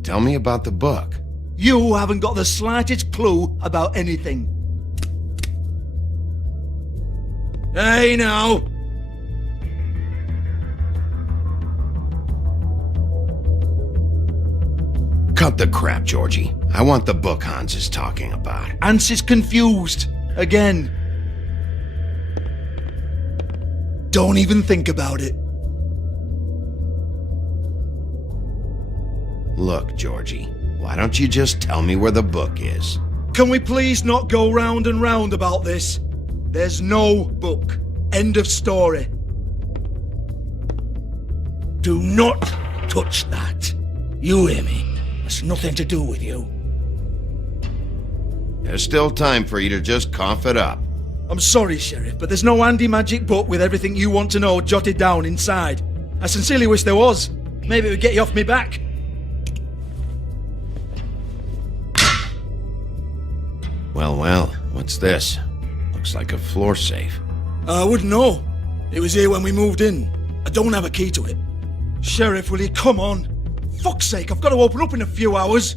Tell me about the book. You haven't got the slightest clue about anything. Hey, now. Cut the crap, Georgie. I want the book Hans is talking about. Hans is confused. Again. Don't even think about it. Look, Georgie, why don't you just tell me where the book is? Can we please not go round and round about this? There's no book. End of story. Do not touch that. You hear me? It's nothing to do with you. There's still time for you to just cough it up. I'm sorry, Sheriff, but there's no handy magic book with everything you want to know jotted down inside. I sincerely wish there was. Maybe it would get you off me back. Well, what's this? Looks like a floor safe. I wouldn't know. It was here when we moved in. I don't have a key to it. Sheriff, will you come on? fuck's sake, I've got to open up in a few hours.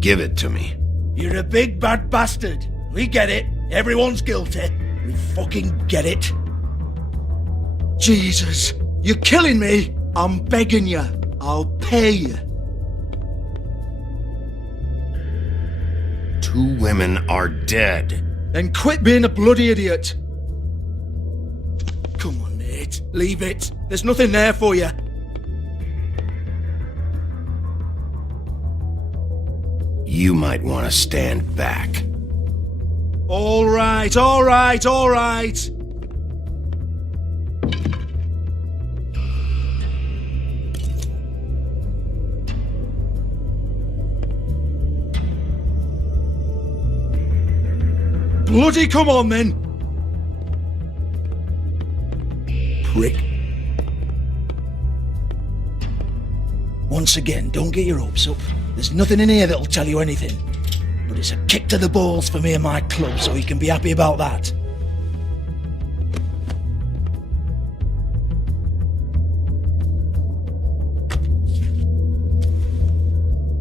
Give it to me. You're a big bad bastard. We get it. Everyone's guilty. We fucking get it. Jesus, you're killing me. I'm begging you. I'll pay you. 2 women are dead. Then quit being a bloody idiot. Come on, Nate. Leave it. There's nothing there for you. You might want to stand back. All right, all right, all right. Bloody come on then. Prick. Once again, don't get your hopes up. There's nothing in here that'll tell you anything. But it's a kick to the balls for me and my club, so you can be happy about that.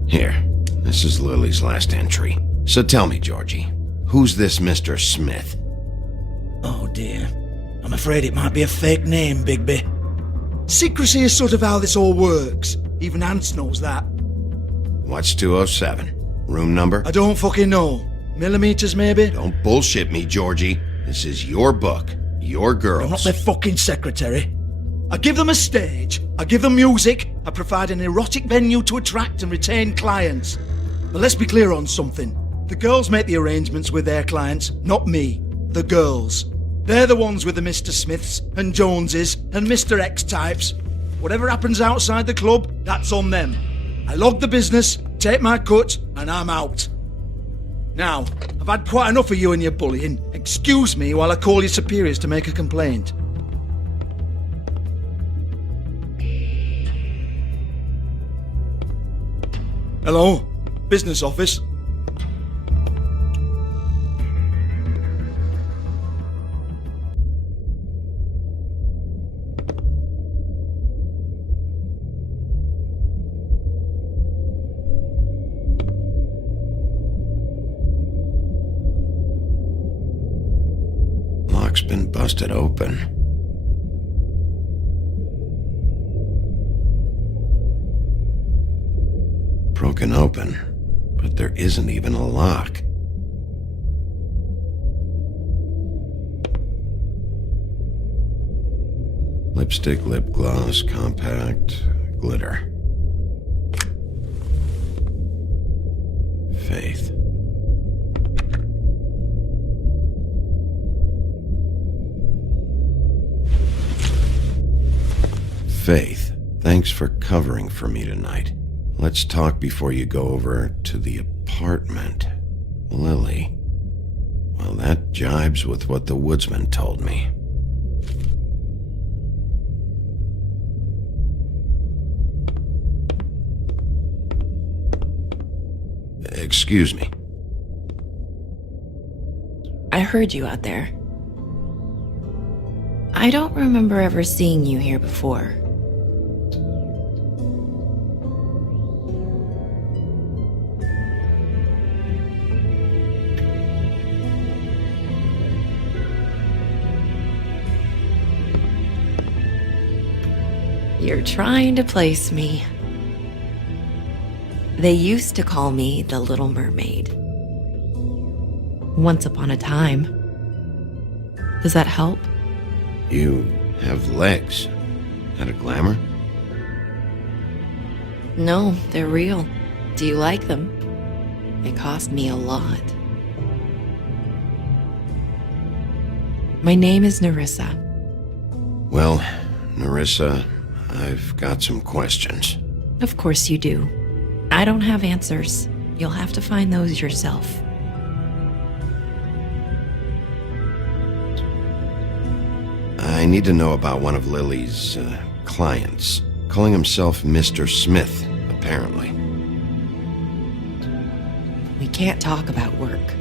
Here, this is Lily's last entry. So tell me, Georgie, who's this Mr. Smith? Oh dear. I'm afraid it might be a fake name, Bigby. Secrecy is sort of how this all works. Even Ants knows that. What's 207? Room number? I don't fucking know. Millimeters, maybe? Don't bullshit me, Georgie. This is your book. Your girls. I'm not their fucking secretary. I give them a stage. I give them music. I provide an erotic venue to attract and retain clients. But let's be clear on something. The girls make the arrangements with their clients, not me. The girls. They're the ones with the Mr. Smiths and Joneses and Mr. X types. Whatever happens outside the club, that's on them. I log the business, take my cut, and I'm out. Now, I've had quite enough of you and your bullying. Excuse me while I call your superiors to make a complaint. Hello? Business office? Lock's been busted open. Broken open, but there isn't even a lock. Lipstick, lip gloss, compact, glitter. Faith. Faith, thanks for covering for me tonight. Let's talk before you go over to the apartment. Lily. Well, that jibes with what the woodsman told me. Excuse me. I heard you out there. I don't remember ever seeing you here before. You're trying to place me. They used to call me the Little Mermaid. Once upon a time. Does that help? You have legs. That a glamour? No, they're real. Do you like them? They cost me a lot. My name is Nerissa. Well, Nerissa, I've got some questions. Of course you do. I don't have answers. You'll have to find those yourself. I need to know about one of Lily's clients, calling himself Mr. Smith, apparently. We can't talk about work.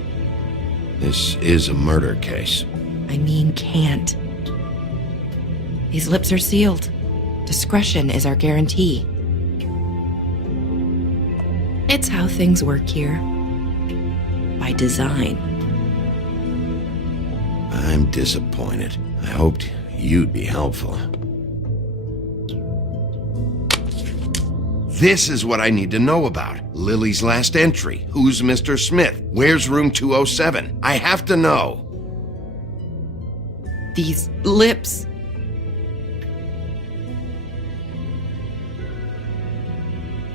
This is a murder case. I mean can't. These lips are sealed. Discretion is our guarantee. It's how things work here. By design. I'm disappointed. I hoped you'd be helpful. This is what I need to know about. Lily's last entry. Who's Mr. Smith? Where's room 207? I have to know. These lips.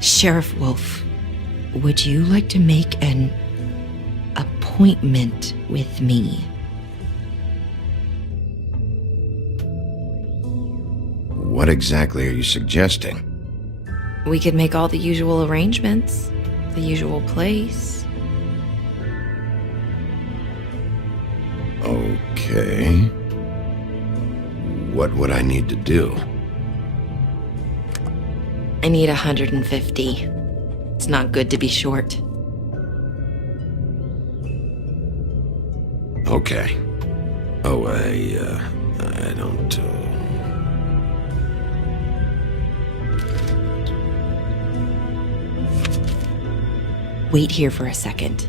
Sheriff Wolf, would you like to make an appointment with me? What exactly are you suggesting? We could make all the usual arrangements, the usual place. Okay. What would I need to do? I need 150. It's not good to be short. Okay. Oh, I don't, Wait here for a second.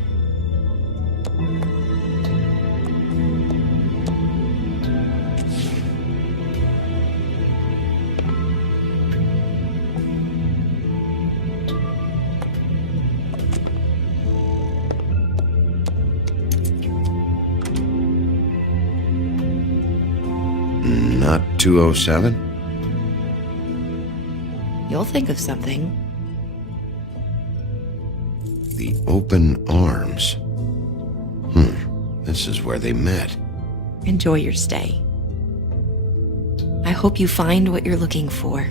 Not 207? You'll think of something. The open arms. This is where they met. Enjoy your stay. I hope you find what you're looking for.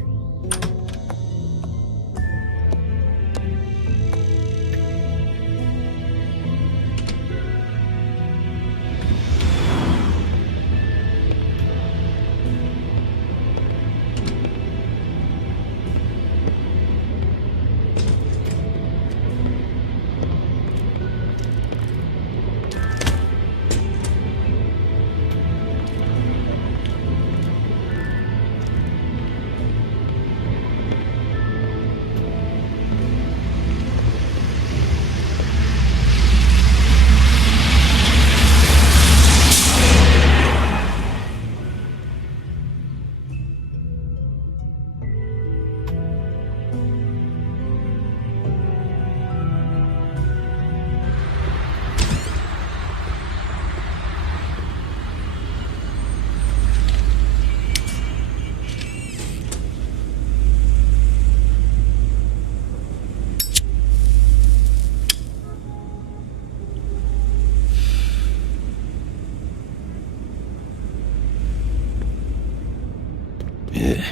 This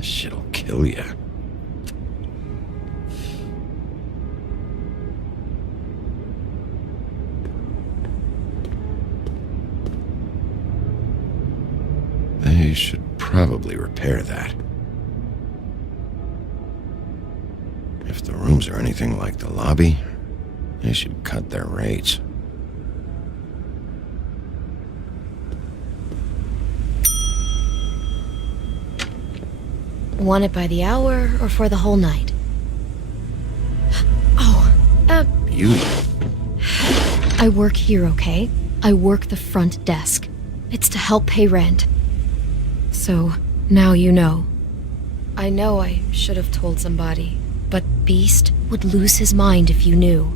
shit'll kill ya. They should probably repair that. If the rooms are anything like the lobby, they should cut their rates. Want it by the hour or for the whole night? Beauty. I work here, okay? I work the front desk. It's to help pay rent. So, now you know. I know I should have told somebody, but Beast would lose his mind if you knew.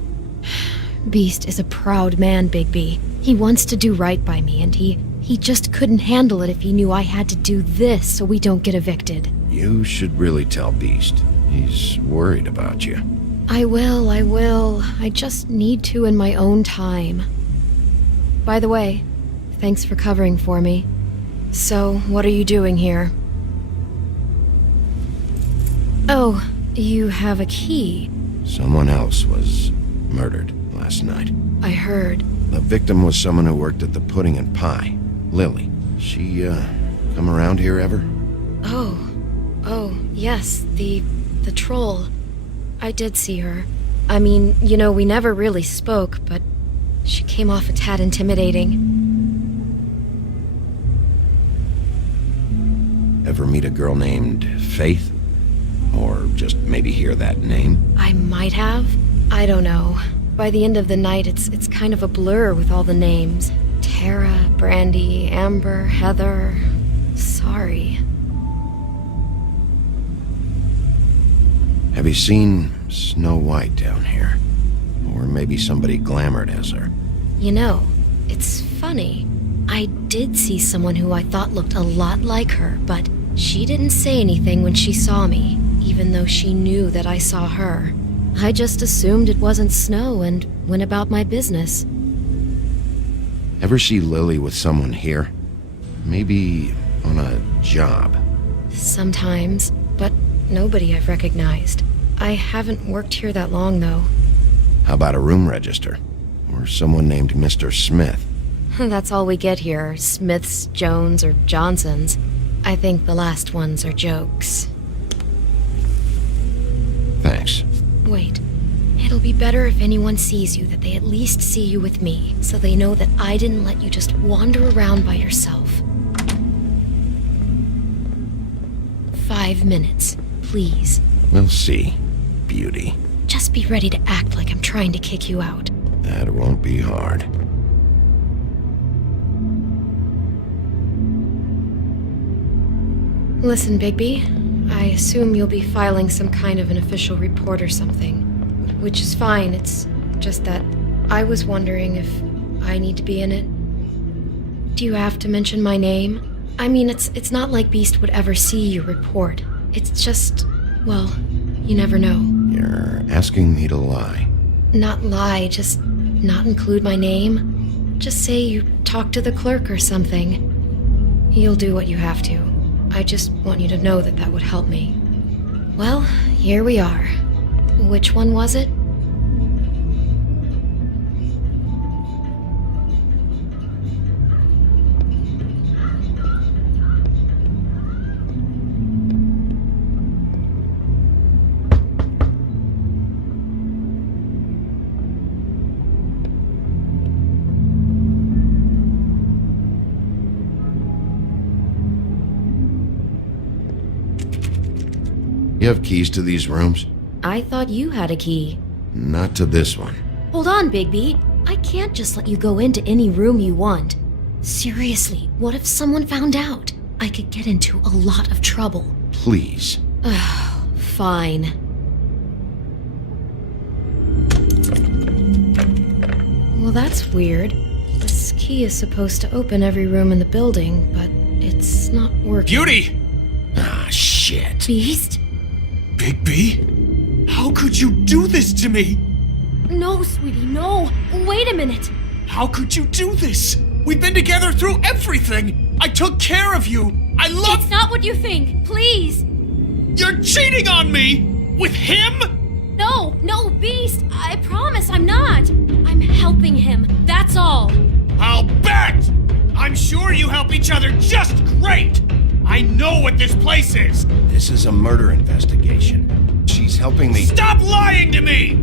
Beast is a proud man, Bigby. He wants to do right by me, and he just couldn't handle it if he knew I had to do this so we don't get evicted. You should really tell Beast. He's worried about you. I will. I just need to in my own time. By the way, thanks for covering for me. So, what are you doing here? Oh, you have a key. Someone else was murdered last night. I heard. The victim was someone who worked at the Pudding and Pie. Lily. She, come around here ever? Oh, yes, the troll. I did see her. I mean, you know, we never really spoke, but she came off a tad intimidating. meet a girl named Faith? Or just maybe hear that name? I might have. I don't know. By the end of the night, it's kind of a blur with all the names. Tara, Brandy, Amber, Heather. Sorry. Have you seen Snow White down here? Or maybe somebody glamored as her? You know, it's funny. I did see someone who I thought looked a lot like her, but she didn't say anything when she saw me, even though she knew that I saw her. I just assumed it wasn't Snow and went about my business. Ever see Lily with someone here? Maybe on a job? Sometimes, but nobody I've recognized. I haven't worked here that long, though. How about a room register? Or someone named Mr. Smith? That's all we get here, Smiths, Jones, or Johnsons. I think the last ones are jokes. Thanks. Wait. It'll be better if anyone sees you that they at least see you with me, so they know that I didn't let you just wander around by yourself. 5 minutes, please. We'll see, beauty. Just be ready to act like I'm trying to kick you out. That won't be hard. Listen, Bigby, I assume you'll be filing some kind of an official report or something. Which is fine, it's just that I was wondering if I need to be in it. Do you have to mention my name? I mean, it's not like Beast would ever see your report. It's just, well, you never know. You're asking me to lie. Not lie, just not include my name. Just say you talked to the clerk or something. You'll do what you have to. I just want you to know that that would help me. Well, here we are. Which one was it? You have keys to these rooms? I thought you had a key. Not to this one. Hold on, Bigby. I can't just let you go into any room you want. Seriously, what if someone found out? I could get into a lot of trouble. Please. Fine. Well, that's weird. This key is supposed to open every room in the building, but it's not working. Beauty! Ah, shit. Beast? Bigby? How could you do this to me? No, sweetie, no. Wait a minute. How could you do this? We've been together through everything. I took care of you. I love... It's not what you think. Please. You're cheating on me! With him? No, Beast. I promise I'm not. I'm helping him. That's all. I'll bet! I'm sure you help each other just great! I know what this place is! This is a murder investigation. She's helping me... Stop lying to me!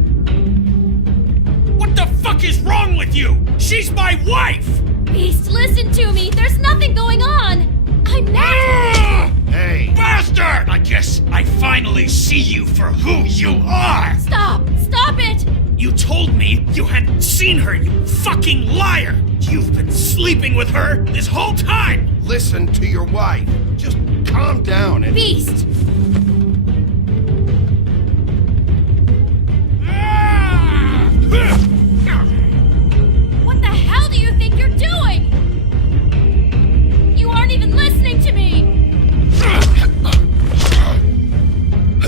What the fuck is wrong with you? She's my wife! Beast, listen to me. There's nothing going on. I'm not... Hey! Bastard! I guess I finally see you for who you are! Stop it! You told me you hadn't seen her, you fucking liar! You've been sleeping with her this whole time! Listen to your wife. Just calm down and... Beast! What the hell do you think you're doing? You aren't even listening to me!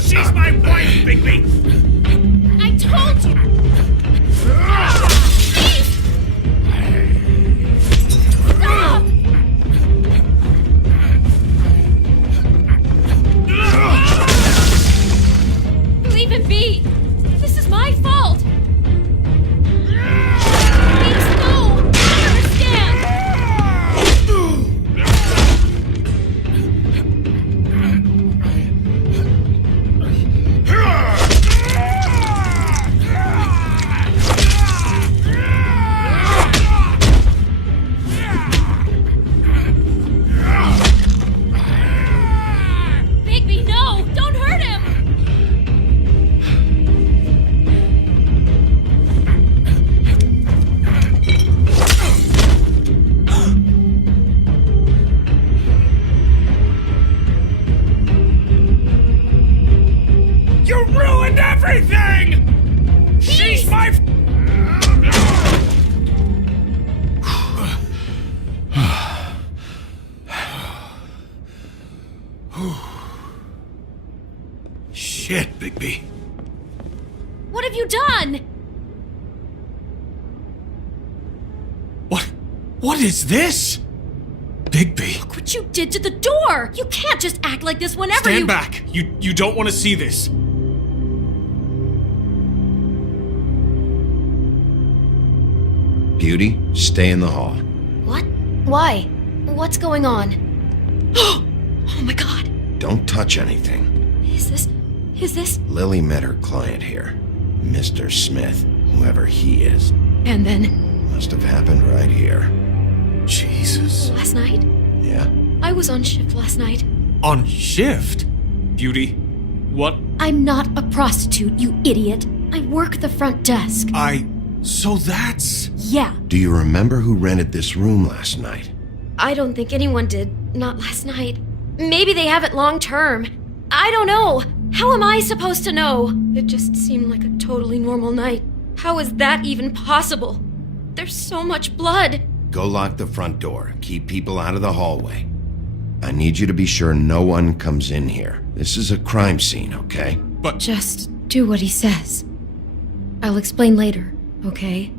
She's my wife, Bigby! I told you! Beast! Stop! done? What is this? Bigby. Look what you did to the door! You can't just act like this whenever Stand back. You don't want to see this. Beauty, stay in the hall. What? Why? What's going on? Oh my god. Don't touch anything. Is this? Lily met her client here, Mr. Smith, whoever he is. And then? Must have happened right here. Jesus. Last night? Yeah? I was on shift last night. On shift? Beauty, what? I'm not a prostitute, you idiot. I work the front desk. So that's... Yeah. Do you remember who rented this room last night? I don't think anyone did. Not last night. Maybe they have it long term. I don't know. How am I supposed to know? It just seemed like a totally normal night. How is that even possible? There's so much blood. Go lock the front door. Keep people out of the hallway. I need you to be sure no one comes in here. This is a crime scene, okay? But... Just do what he says. I'll explain later, okay?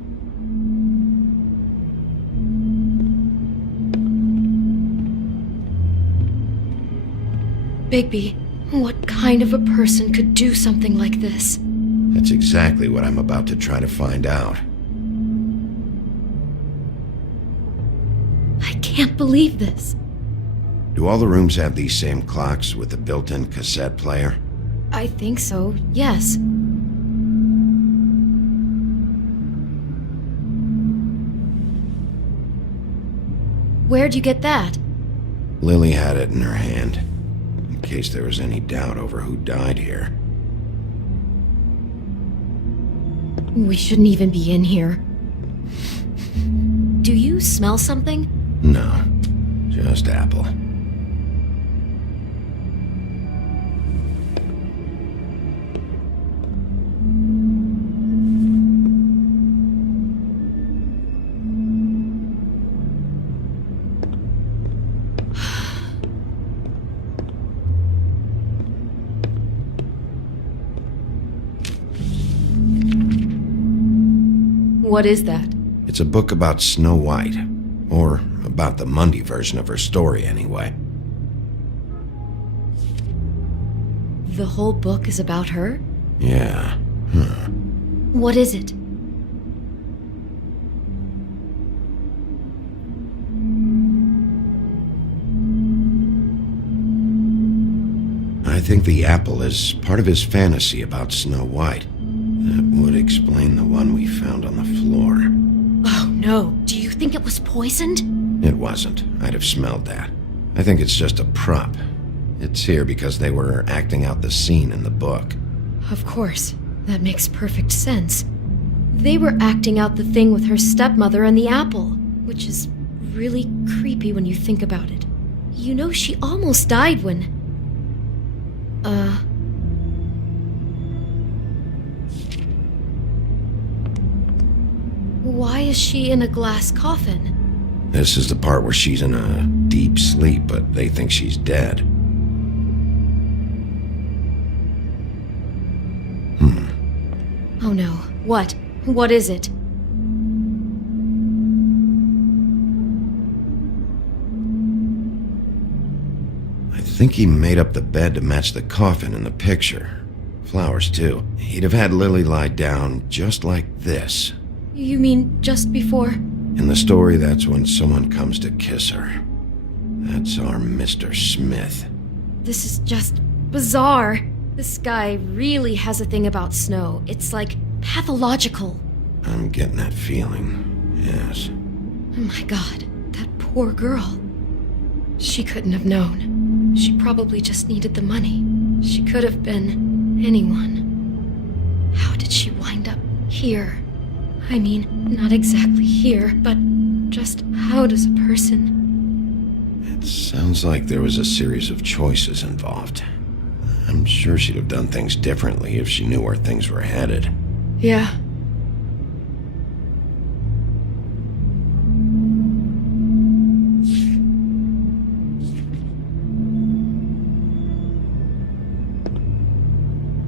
Bigby, what kind of a person could do something like this? That's exactly what I'm about to try to find out. I can't believe this. Do all the rooms have these same clocks with the built-in cassette player? I think so, yes. Where'd you get that? Lily had it in her hand, in case there was any doubt over who died here. We shouldn't even be in here. Do you smell something? No, just apple. What is that? It's a book about Snow White. Or about the Mundy version of her story, anyway. The whole book is about her? Yeah. Huh. What is it? I think the apple is part of his fantasy about Snow White. That would explain the one we found on the floor. Oh no, do you think it was poisoned? It wasn't. I'd have smelled that. I think it's just a prop. It's here because they were acting out the scene in the book. Of course. That makes perfect sense. They were acting out the thing with her stepmother and the apple, which is really creepy when you think about it. You know, she almost died when... Why is she in a glass coffin? This is the part where she's in a deep sleep, but they think she's dead. Oh no. What? What is it? I think he made up the bed to match the coffin in the picture. Flowers, too. He'd have had Lily lie down just like this. You mean just before? In the story, that's when someone comes to kiss her. That's our Mr. Smith. This is just bizarre. This guy really has a thing about Snow. It's like pathological. I'm getting that feeling, yes. Oh my god, that poor girl. She couldn't have known. She probably just needed the money. She could have been anyone. How did she wind up here? I mean, not exactly here, but just how does a person... It sounds like there was a series of choices involved. I'm sure she'd have done things differently if she knew where things were headed. Yeah.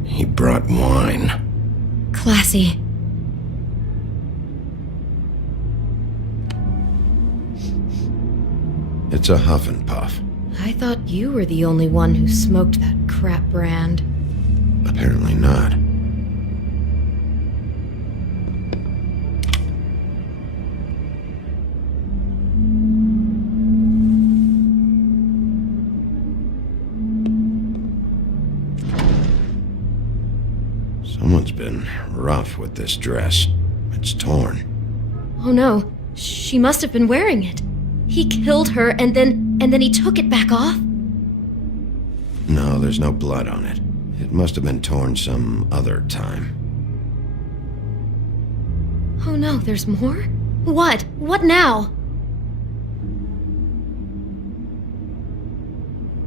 He brought wine. Classy. It's a huff and puff. I thought you were the only one who smoked that crap brand. Apparently not. Someone's been rough with this dress. It's torn. Oh no, she must have been wearing it. He killed her and then he took it back off? No, there's no blood on it. It must have been torn some other time. Oh no, there's more? What? What now?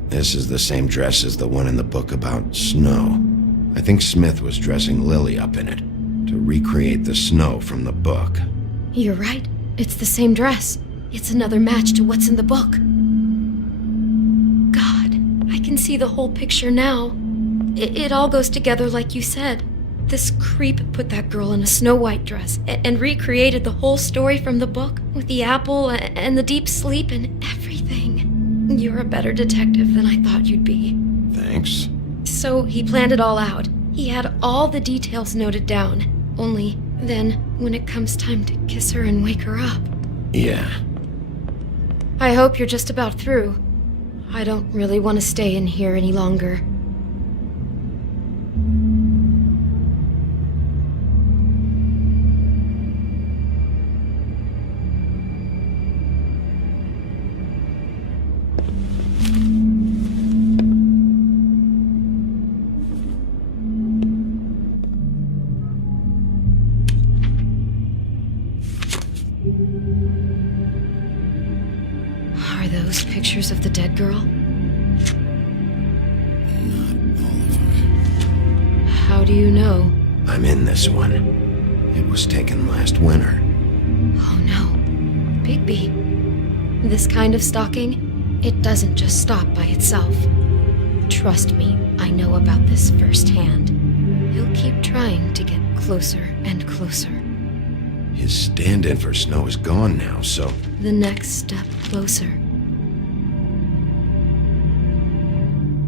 This is the same dress as the one in the book about snow. I think Smith was dressing Lily up in it to recreate the snow from the book. You're right. It's the same dress. It's another match to what's in the book. God, I can see the whole picture now. It all goes together like you said. This creep put that girl in a Snow White dress and recreated the whole story from the book with the apple and the deep sleep and everything. You're a better detective than I thought you'd be. Thanks. So he planned it all out. He had all the details noted down. Only then, when it comes time to kiss her and wake her up. Yeah. I hope you're just about through. I don't really want to stay in here any longer. Are those pictures of the dead girl? Not all of them. How do you know? I'm in this one. It was taken last winter. Oh no. Bigby. This kind of stalking, it doesn't just stop by itself. Trust me, I know about this firsthand. He'll keep trying to get closer and closer. His stand-in for Snow is gone now, so... The next step closer.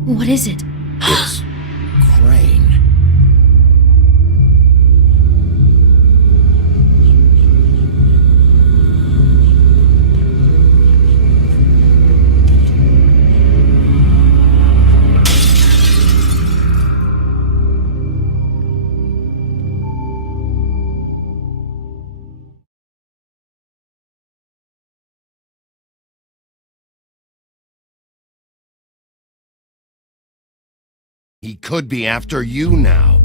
What is it? It's... Crane. He could be after you now.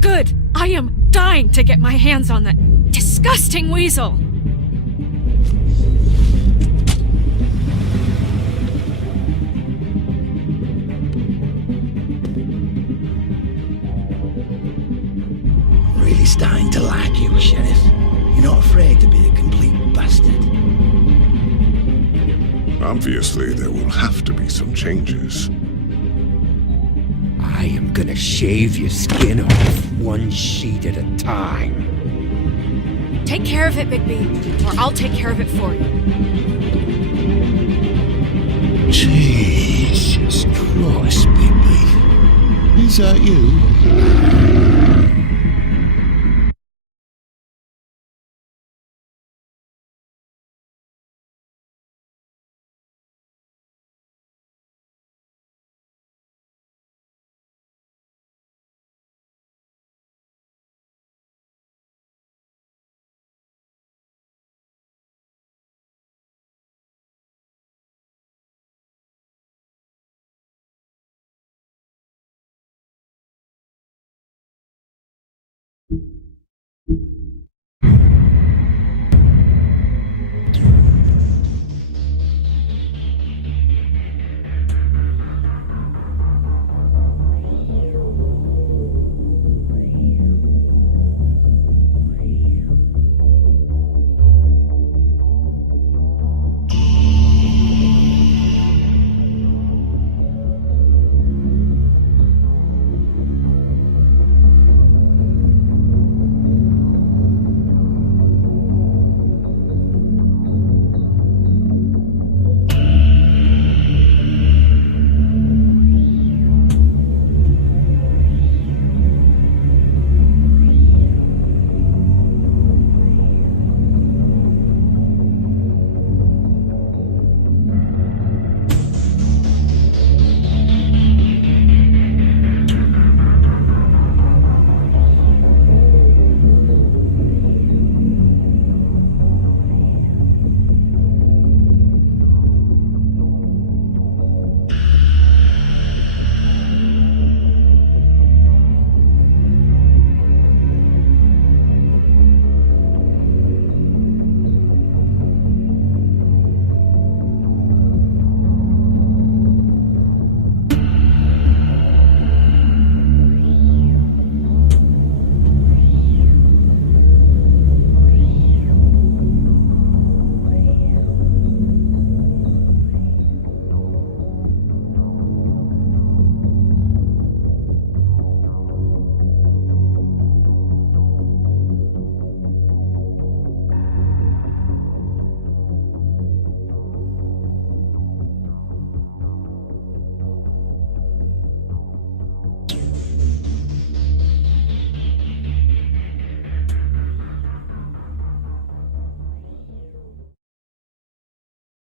Good! I am dying to get my hands on that disgusting weasel! Really starting to like you, Sheriff. You're not afraid to be a complete bastard. Obviously, there will have to be some changes. I am gonna shave your skin off one sheet at a time. Take care of it, Bigby, or I'll take care of it for you. Jesus Christ, Bigby. Is that you?